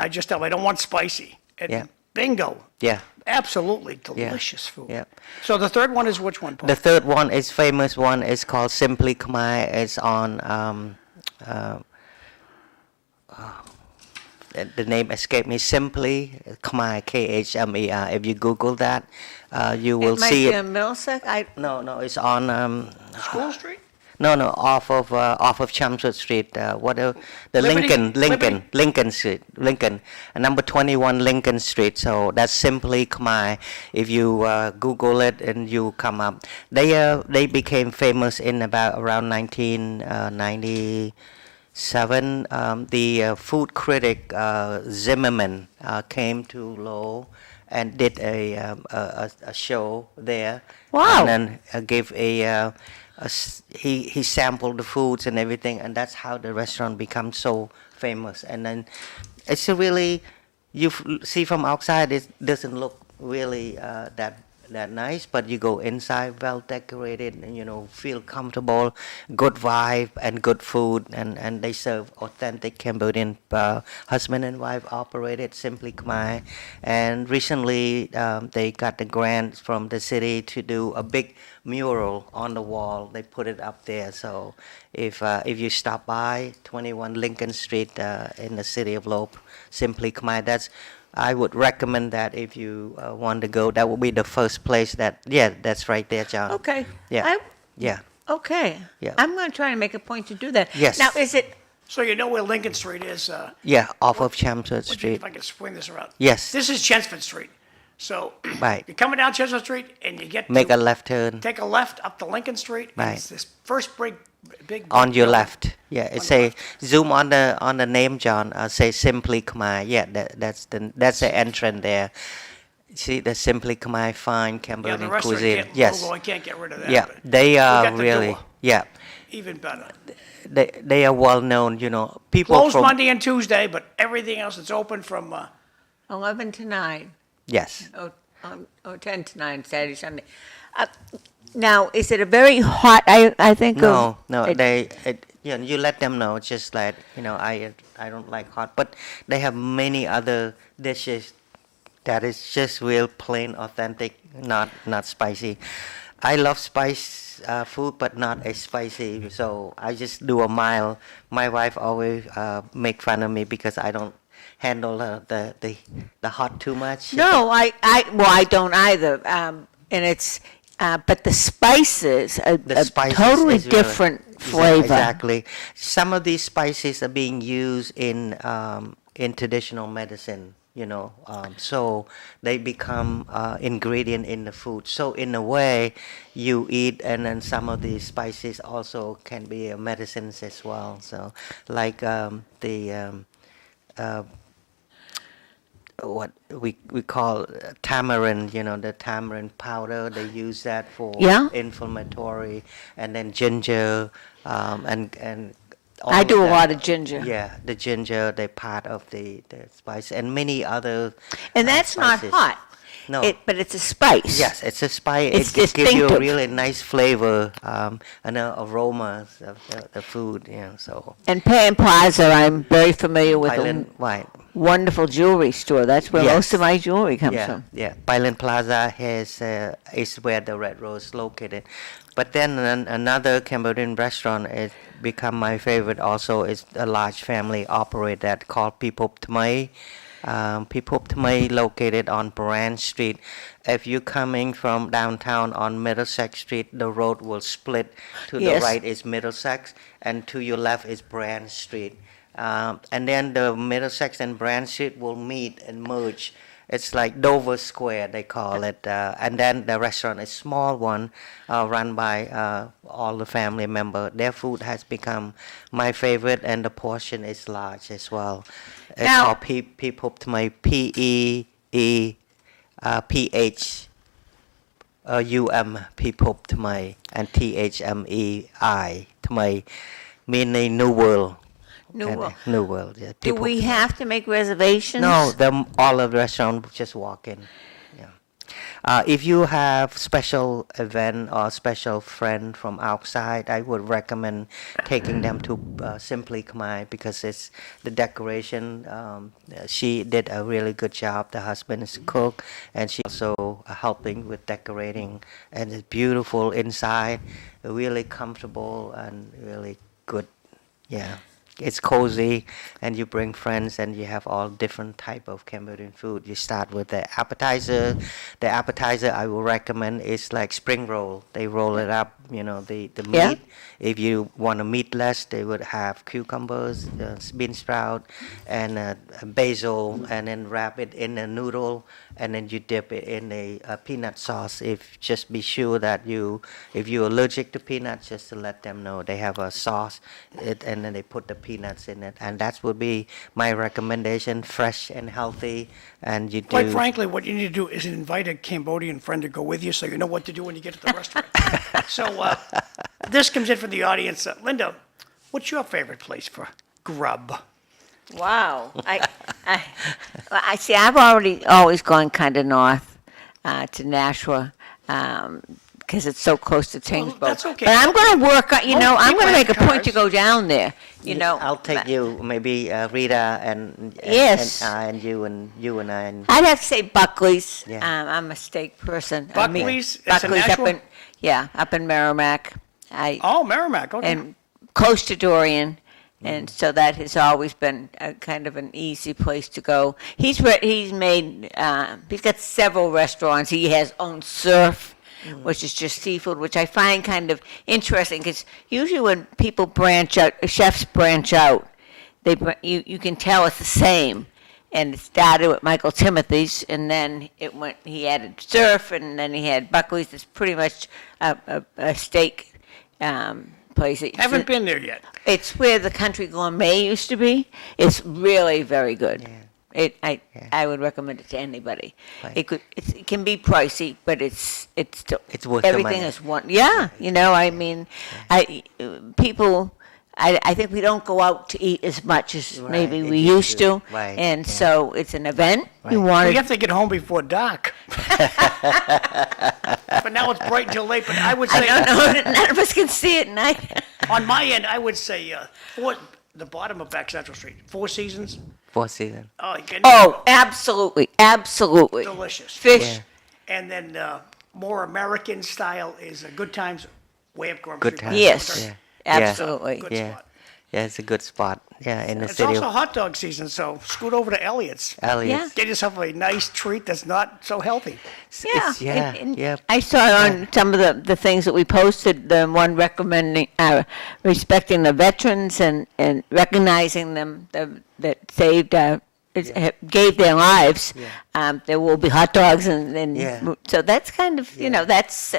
I just tell him I don't want spicy. And Yeah. bingo. yeah. Absolutely delicious food. Yeah. So the third one is which one, Paul? The third one is famous one. It's called Simply Khmer. It's on the name escaped me. Simply Khmer, Khmer. If you Google that, you will It might see be it. in Middlesex. No, it's on. School Street? No, off of Chelmsford Street. The Liberty? Lincoln Street, Lincoln, number 21 Lincoln Street. So that's Simply Khmer. If you Google it and you come up, they became famous in about around 1997. The food critic Zimmerman came to Lowell and did a show there. Wow. And then gave he sampled the foods and everything, and that's how the restaurant becomes so famous. And then it's a really, see from outside, it doesn't look really that nice, but you go inside, well decorated, and feel comfortable, good vibe and good food, and they serve authentic Cambodian husband and wife operated Simply Khmer. And recently they got the grant from the city to do a big mural on the wall. They put it up there. So if you stop by 21 Lincoln Street in the city of Lowell, Simply Khmer, I would recommend that if you want to go. That would be the first place that's right there, John. Okay. Yeah. Yeah. Okay. Yeah. I'm going to try and make a point to do that. Yes. Now, is it? So you know where Lincoln Street is? Yeah, off of Chelmsford If Street. I can swing this around. Yes. This is Chelmsford Street. So Right. you're coming down Chelmsford Street and you get Make to a left turn take a left up to Lincoln Street. And Right. it's this first big on your building. left. Yeah, it On the say left. zoom on the name, John. Say Simply Khmer. Yeah, that's the entrance there. See the Simply Khmer fine Yeah, the Cambodian restaurant cuisine. can't, Yes. logo, I can't get rid of that. Yeah, but they we are got the really. door. Yeah, Even better. they are well known. People Closed from Monday and Tuesday, but everything else is open from, 11 to 9. yes. Oh, 10 to 9, Saturday, Sunday. Now, is it a very hot, I think No, it- you let them know. Just like I don't like hot, but they have many other dishes that is just real plain authentic, not spicy. I love spice food, but not as spicy. So I just do a mild. My wife always make fun of me because I don't handle the hot too much. No, I don't either. And it's, but the spices, The a spices totally is really- different flavor. Exactly. Some of these spices are being used in traditional medicine. So they become ingredient in the food. So in a way, you eat, and then some of these spices also can be medicines as well. So like what we call tamarind, the tamarind powder, they use that for Yeah. inflammatory, and then ginger, and all I of do a that. lot of ginger. Yeah, the ginger, they're part of the spice, and many other And that's not spices. hot. No. But it's a spice. Yes, it's a spice. It's It gives you a distinctive. really nice flavor, and aromas of the food. So And Pan Plaza, I'm very familiar with Island, right? a wonderful jewelry store. That's where Yes. most of my jewelry comes Yeah, from. yeah. Pineland Plaza is where the Red Rose is located. But then another Cambodian restaurant is become my favorite also. Is a large family operate that called People Tmay. Pipoptmai located on Brand Street. If you're coming from downtown on Middlesex Street, the road will split. To the Yes. right is Middlesex, and to your left is Brand Street. And then the Middlesex and Brand Street will meet and merge. It's like Dover Square, they call it. And then the restaurant is small one, run by all the family member. Their food has become my favorite, and the portion is large as well. It's Now- called Pipoptmai, PEEPHUM, Pipoptmai, and THMEI, Tmai, meaning New World. New And- World. New World, yeah. Do we have to make reservations? No, all of the restaurant just walk in. Yeah. If you have special event or special friend from outside, I would recommend taking them to Simply Khmer, because it's the decoration. She did a really good job. The husband is a cook, and she also helping with decorating. And it's beautiful inside, really comfortable and really good. Yeah. It's cozy, and you bring friends, and you have all different type of Cambodian food. You start with the appetizer. The appetizer I will recommend is like spring roll. They roll it up, the Yeah. meat. If you want a meatless, they would have cucumbers, bean sprout, and basil, and then wrap it in a noodle, and then you dip it in a peanut sauce. Just be sure that if you're allergic to peanuts, just to let them know. They have a sauce, and then they put the peanuts in it, and that would be my recommendation. Fresh and healthy, and you do. Quite frankly, what you need to do is invite a Cambodian friend to go with you so you know what to do when you get to the restaurant. So this comes in from the audience. Linda, what's your favorite place for grub? Wow. I see. I've always gone kind of north to Nashua because it's so close to Tingsboro. that's okay. But I'm going to work on. Most I'm people going to make a have point to cars. go down there. I'll take you, maybe Rita and Yes. and you and I. And I'd have to say Buckley's. Yeah. I'm a steak person. Buckley's? It's in Buckley's Nashua? up in Merrimack. Oh, Merrimack, okay. And close to Dorian. And so that has always been a kind of an easy place to go. He's got several restaurants. He has own surf, which is just seafood, which I find kind of interesting because usually when people branch out, chefs branch out, you can tell it's the same. And it started with Michael Timothy's, and then he added surf, and then he had Buckley's. It's pretty much a steak place. Haven't been there yet. It's where the Country Gourmet used to be. It's really very good. I would recommend it to anybody. Right. It can be pricey, but it's still It's worth the everything money. is one. Yeah, I think we don't go out to eat as much as Right, maybe it we used used to. to, Right, and yeah. so it's an event. You Right. want We to have to get home before dark. But now it's bright until late, but I would I say, don't know. None of us can see at night. on my end, I would say the bottom of Back Central Street, Four Seasons. Four Seasons. Oh, you can Oh, absolutely, absolutely. delicious. Fish. Yeah. And then more American style is Good Times, way up Gorham Good Street. Times. Yes, Yeah. absolutely. Good Yeah. spot. Yeah, it's a good spot. Yeah, in the It's city also of hot dog season, so scoot over to Elliott's. Elliott. Get yourself a nice treat that's not so healthy. Yeah, Yeah, yeah. I saw it on some of the things that we posted, the one recommending, respecting the veterans and recognizing them that saved, gave their lives. There will be hot dogs and Yeah. so that's kind of, Yeah. that's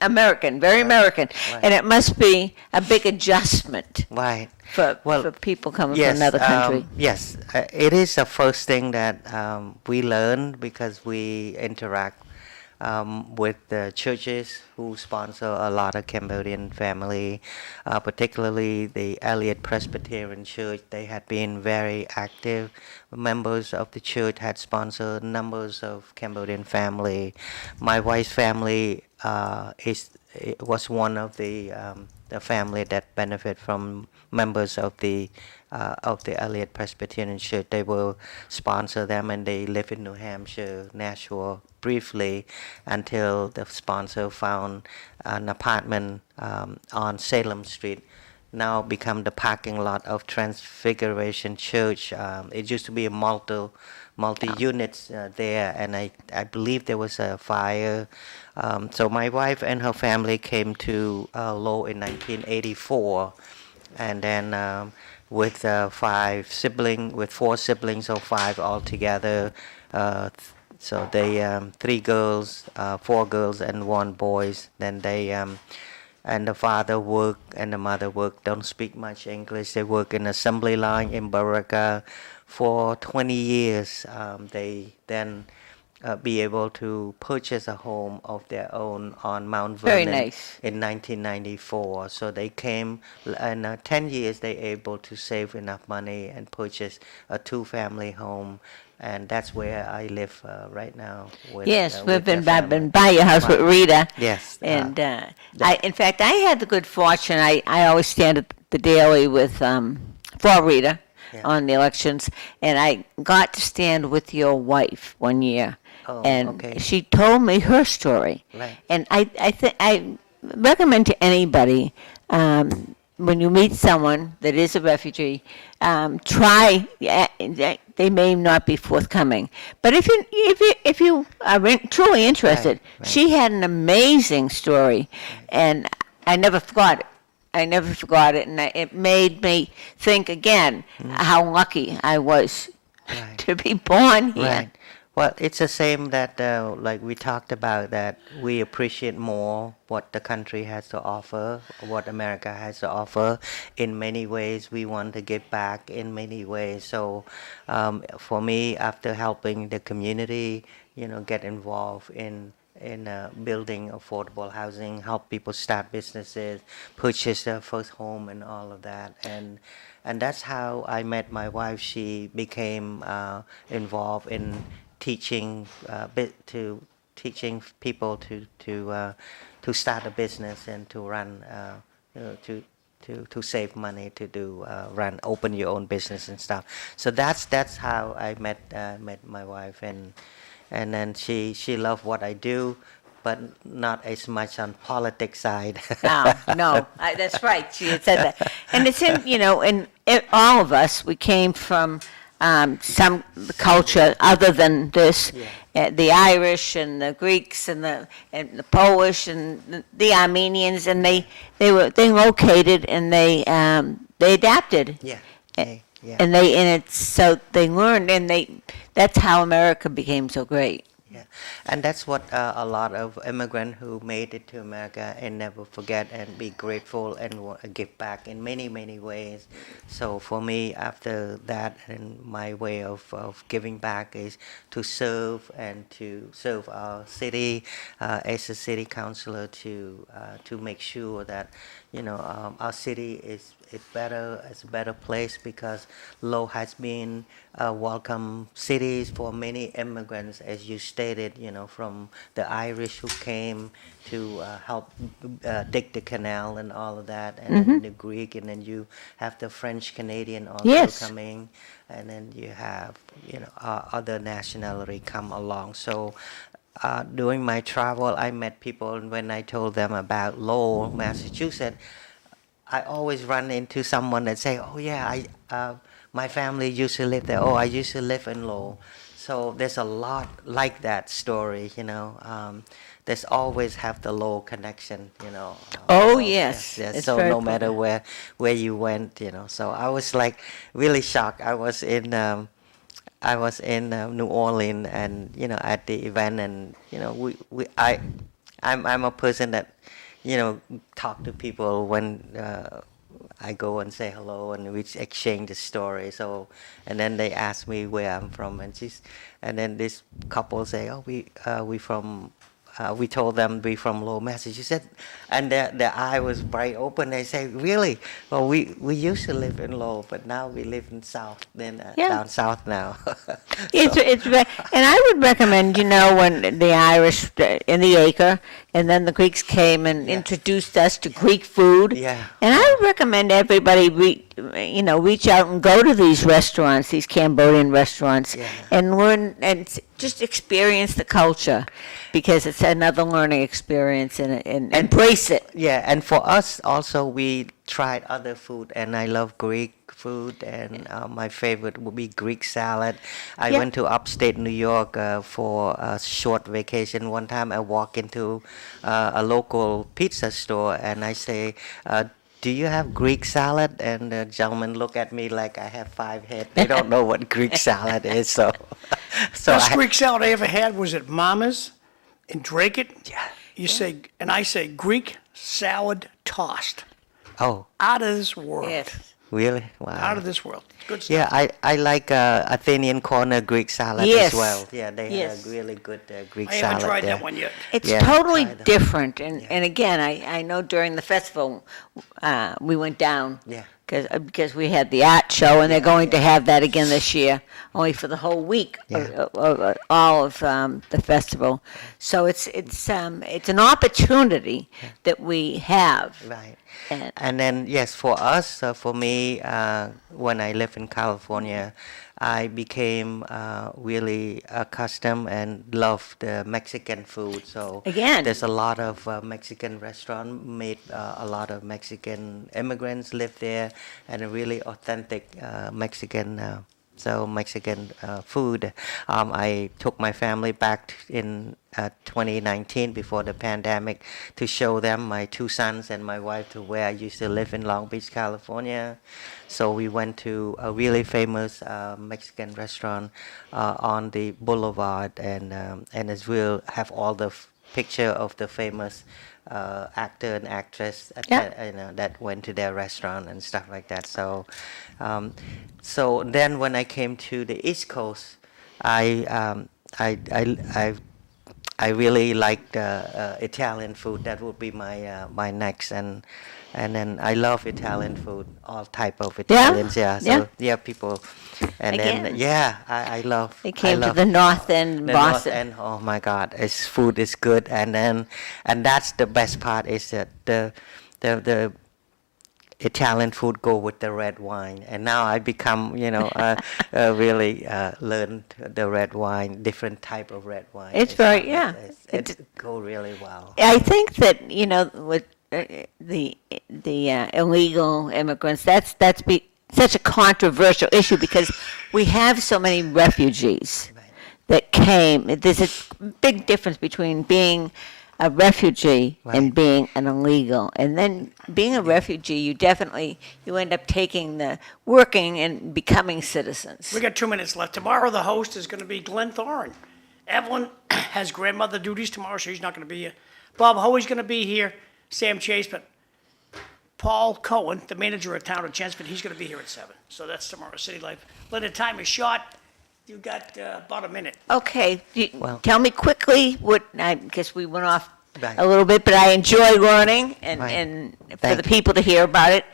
American, very American. right. And it must be a big adjustment Right. for Well, people coming Yes, from another country. yes, it is the first thing that we learn because we interact with the churches who sponsor a lot of Cambodian family, particularly the Elliott Presbyterian Church. They had been very active. Members of the church had sponsored numbers of Cambodian family. My wife's family was one of the family that benefit from members of the Elliott Presbyterian Church. They will sponsor them, and they live in New Hampshire, Nashua, briefly, until the sponsor found an apartment on Salem Street. Now become the parking lot of Transfiguration Church. It used to be a multi-units there, and I believe there was a fire. So my wife and her family came to Lowell in 1984, and then with four siblings, or five altogether. So they three girls, four girls, and one boys. Then they and the father worked and the mother worked. Don't speak much English. They work in assembly line in Baraka for 20 years. They then be able to purchase a home of their own on Mount Very Vernon nice. in 1994. So they came, in 10 years they able to save enough money and purchase a two-family home, and that's where I live right now. With, Yes, with we've the been family. by your house with Rita. Yes. And in fact, I had the good fortune. I always stand at the daily with for Rita Yeah. on the elections, and I got to stand with your wife one year, Oh, and okay. she told me her story. Right. And I recommend to anybody when you meet someone that is a refugee, try. They may not be forthcoming, but if you are truly interested, right. she had an amazing story, and I never forgot it. And it made me think again how lucky I was Right. to be born here. Right. Well, it's the same that, like we talked about, that we appreciate more what the country has to offer, what America has to offer. In many ways, we want to give back in many ways. So, for me, after helping the community, get involved in building affordable housing, help people start businesses, purchase their first home, and all of that, and that's how I met my wife. She became involved in teaching teaching people to start a business and to run to save money, to do open your own business and stuff. So that's how I met my wife, and then she loved what I do, but not as much on politics side. No, that's right. She had said that, and it's in all of us. We came from some culture other than this. The Irish and the Greeks and the Polish and the Armenians, and they located and they adapted. Yeah. Yeah. And so they learned, and that's how America became so great. Yeah, and that's what a lot of immigrants who made it to America and never forget and be grateful and give back in many, many ways. So for me, after that, and my way of giving back is to serve and to serve our city as a city councilor to make sure that our city is a better place, because Lowell has been a welcome city for many immigrants, as you stated, from the Irish who came to help dig the canal and all of that, and then the Greek, and then you have the French Canadian also Yes. coming, and then you have other nationality come along. So during my travel, I met people, and when I told them about Lowell, Massachusetts, I always run into someone that say, "Oh yeah, my family used to live there. Oh, I used to live in Lowell." So there's a lot like that story, There's always have the Lowell connection, Oh, So, yes. yes. It's So very no matter where you went, So I was like really shocked. I was in New Orleans, and at the event, and I'm a person that talk to people when I go and say hello, and we exchange the story. So, and then they ask me where I'm from, and then this couple say, "Oh, we from." We told them we from Lowell, Massachusetts, and their eye was bright open. They say, "Really? Well, we used to live in Lowell, but now we live in South, down South now." And I would recommend, when the Irish in the acre, and then the Greeks came and introduced us to Greek food. Yeah. And I would recommend everybody reach out and go to these restaurants, these Cambodian restaurants, Yeah. and learn and just experience the culture, because it's another learning experience, and embrace it. Yeah, and for us also, we tried other food, and I love Greek food, and my favorite would be Greek salad. I Yeah. went to upstate New York for a short vacation. One time I walk into a local pizza store, and I say, do you have Greek salad? And the gentleman look at me like I have 5 heads. They don't know what Greek salad is, so Best I- Greek salad I ever had was at Mama's in Dracut. Yeah. You say, and I say Greek salad tossed. Oh, Out of this world. Yes. really? Wow. Out of this world. Good stuff. Yeah, I like Athenian corner Greek salad Yes. as well. Yeah, they Yes. have a really good Greek I salad haven't tried there. that one yet. It's Yeah, totally try that. different, and again, I know during the festival, we went down. Yeah. Because we had the art show, and they're going to have that again this year, only for the whole week of all of the festival. So it's an opportunity that we have. Right. And- And then, yes, for us, for me, when I lived in California, I became really accustomed and loved the Mexican food. So Again. there's a lot of Mexican restaurant made. A lot of Mexican immigrants live there, and a really authentic Mexican. Mexican food. I took my family back in 2019 before the pandemic to show them, my 2 sons and my wife, to where I used to live in Long Beach, California. So we went to a really famous Mexican restaurant on the boulevard, and as we'll have all the picture of the famous actor and actress that went to their restaurant and stuff like that. So then when I came to the East Coast, I really liked Italian food. That would be my next, and then I love Italian food, all type of Italians. Yeah? So people, and Again. then I love. They came I to love the North End, the Boston. North End. Oh my God, its food is good, and that's the best part, is that the Italian food go with the red wine, and now I become really learned the red wine, different type of red wine. It's very- it go really well. I think that with the illegal immigrants, that's such a controversial issue, because we have so many refugees that came. There's a big difference between being a refugee and Right. being an illegal. And then being a refugee, you end up working and becoming citizens. We got 2 minutes left. Tomorrow, the host is going to be Glenn Thorne. Evelyn has grandmother duties tomorrow, so she's not going to be here. Bob Hoey's going to be here, Sam Chase, but Paul Cohen, the manager of Town of Chelmsford, he's going to be here at 7. So that's tomorrow, City Life. Linda, time is short. You got about a minute. Okay, Well- tell me quickly because we went off Right. a little bit, but I enjoy learning and, Right. and for Thank the you. people to hear about it.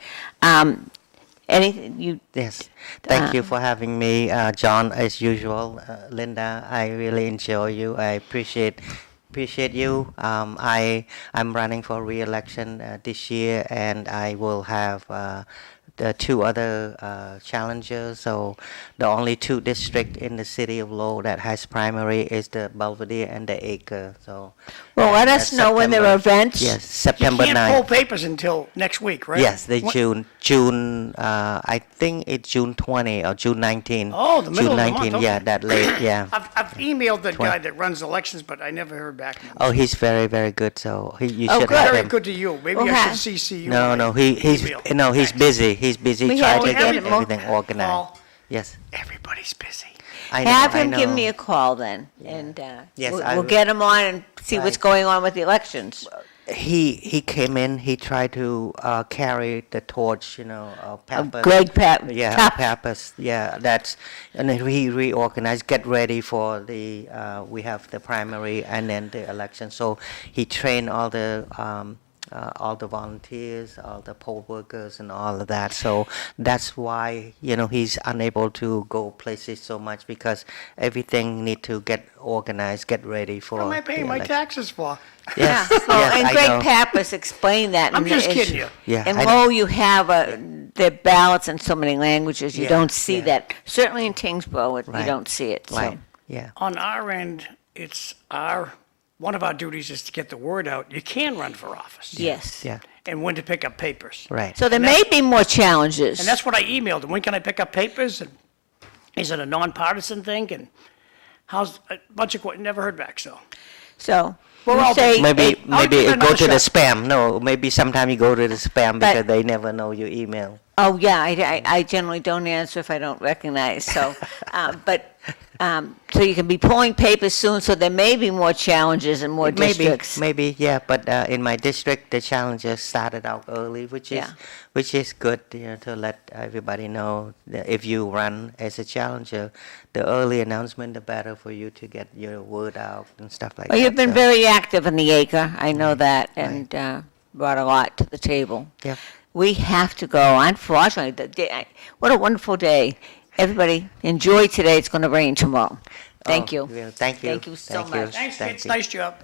Anything you? Yes, thank you for having me, John. As usual, Linda, I really enjoy you. I appreciate you. I'm running for re-election this year, and I will have the 2 other challengers. So the only 2 districts in the city of Lowell that has primary is the Belvedere and the Acre. So Well, let and us that's know when there are September- events. Yes, You September can't 9th. pull papers until next week, right? Yes, the What- June. I think it's June 20 or June 19. Oh, the middle June of the month, 19. Yeah, okay. that late. Yeah. I've emailed the guy that runs elections, but I never heard back from him. Oh, he's very, very good. So you Oh, should good. have Very him. good to you. Maybe Well, I ha- should CC you. No, on no, my he's email. he's Thanks. busy. He's busy We trying have to to get get him- everything organized. Paul, Yes, everybody's busy. I know. Have I him give know. me a call then, and Yes, we'll, I we'll will. get him on and see what's Right. going on with the elections. He came in. He tried to carry the torch. Pappas. Greg Yeah, Tapp. Pappas. Yeah, and then he reorganized. Get ready for we have the primary and then the election. So he trained all the all the volunteers, all the poll workers, and all of that. So that's why he's unable to go places so much because everything need to get organized, get ready for. What am I paying the my election. taxes for? Yes, Well, yes, and I Greg know. Pappas explained that. I'm in just the kidding issue. you. Yeah, And I know. Lowell, you have the ballots in so many languages, you Yeah, don't see yeah. that. Certainly in Tingsboro, you Right. don't see it. So. Right. Yeah. On our end, it's one of our duties is to get the word out. You can run for office. Yes. Yeah. And when to pick up papers. Right. So there may be more challenges. And that's what I emailed him. When can I pick up papers? And is it a nonpartisan thing? And how's a bunch of never heard back. So We're you all say, Maybe I'll maybe give it it go another to the shot. spam. No, maybe sometime you go to the spam But- because they never know your email. oh yeah, I generally don't answer if I don't recognize. So, so you can be pulling papers soon. So there may be more challenges in more districts. Maybe, yeah. But in my district, the challenges started out early, which is Yeah. which is good, to let everybody know that if you run as a challenger, the early announcement, the better for you to get your word out and stuff like Well, that. you've been So, very active in the acre. I know that, and brought a lot to the table. Yeah. We have to go. Unfortunately, what a wonderful day. Everybody, enjoy today. It's going to rain tomorrow. Thank Oh, you. yeah, thank you. Thank you so Thank you. much. thanks, Thank kids. you. Nice job.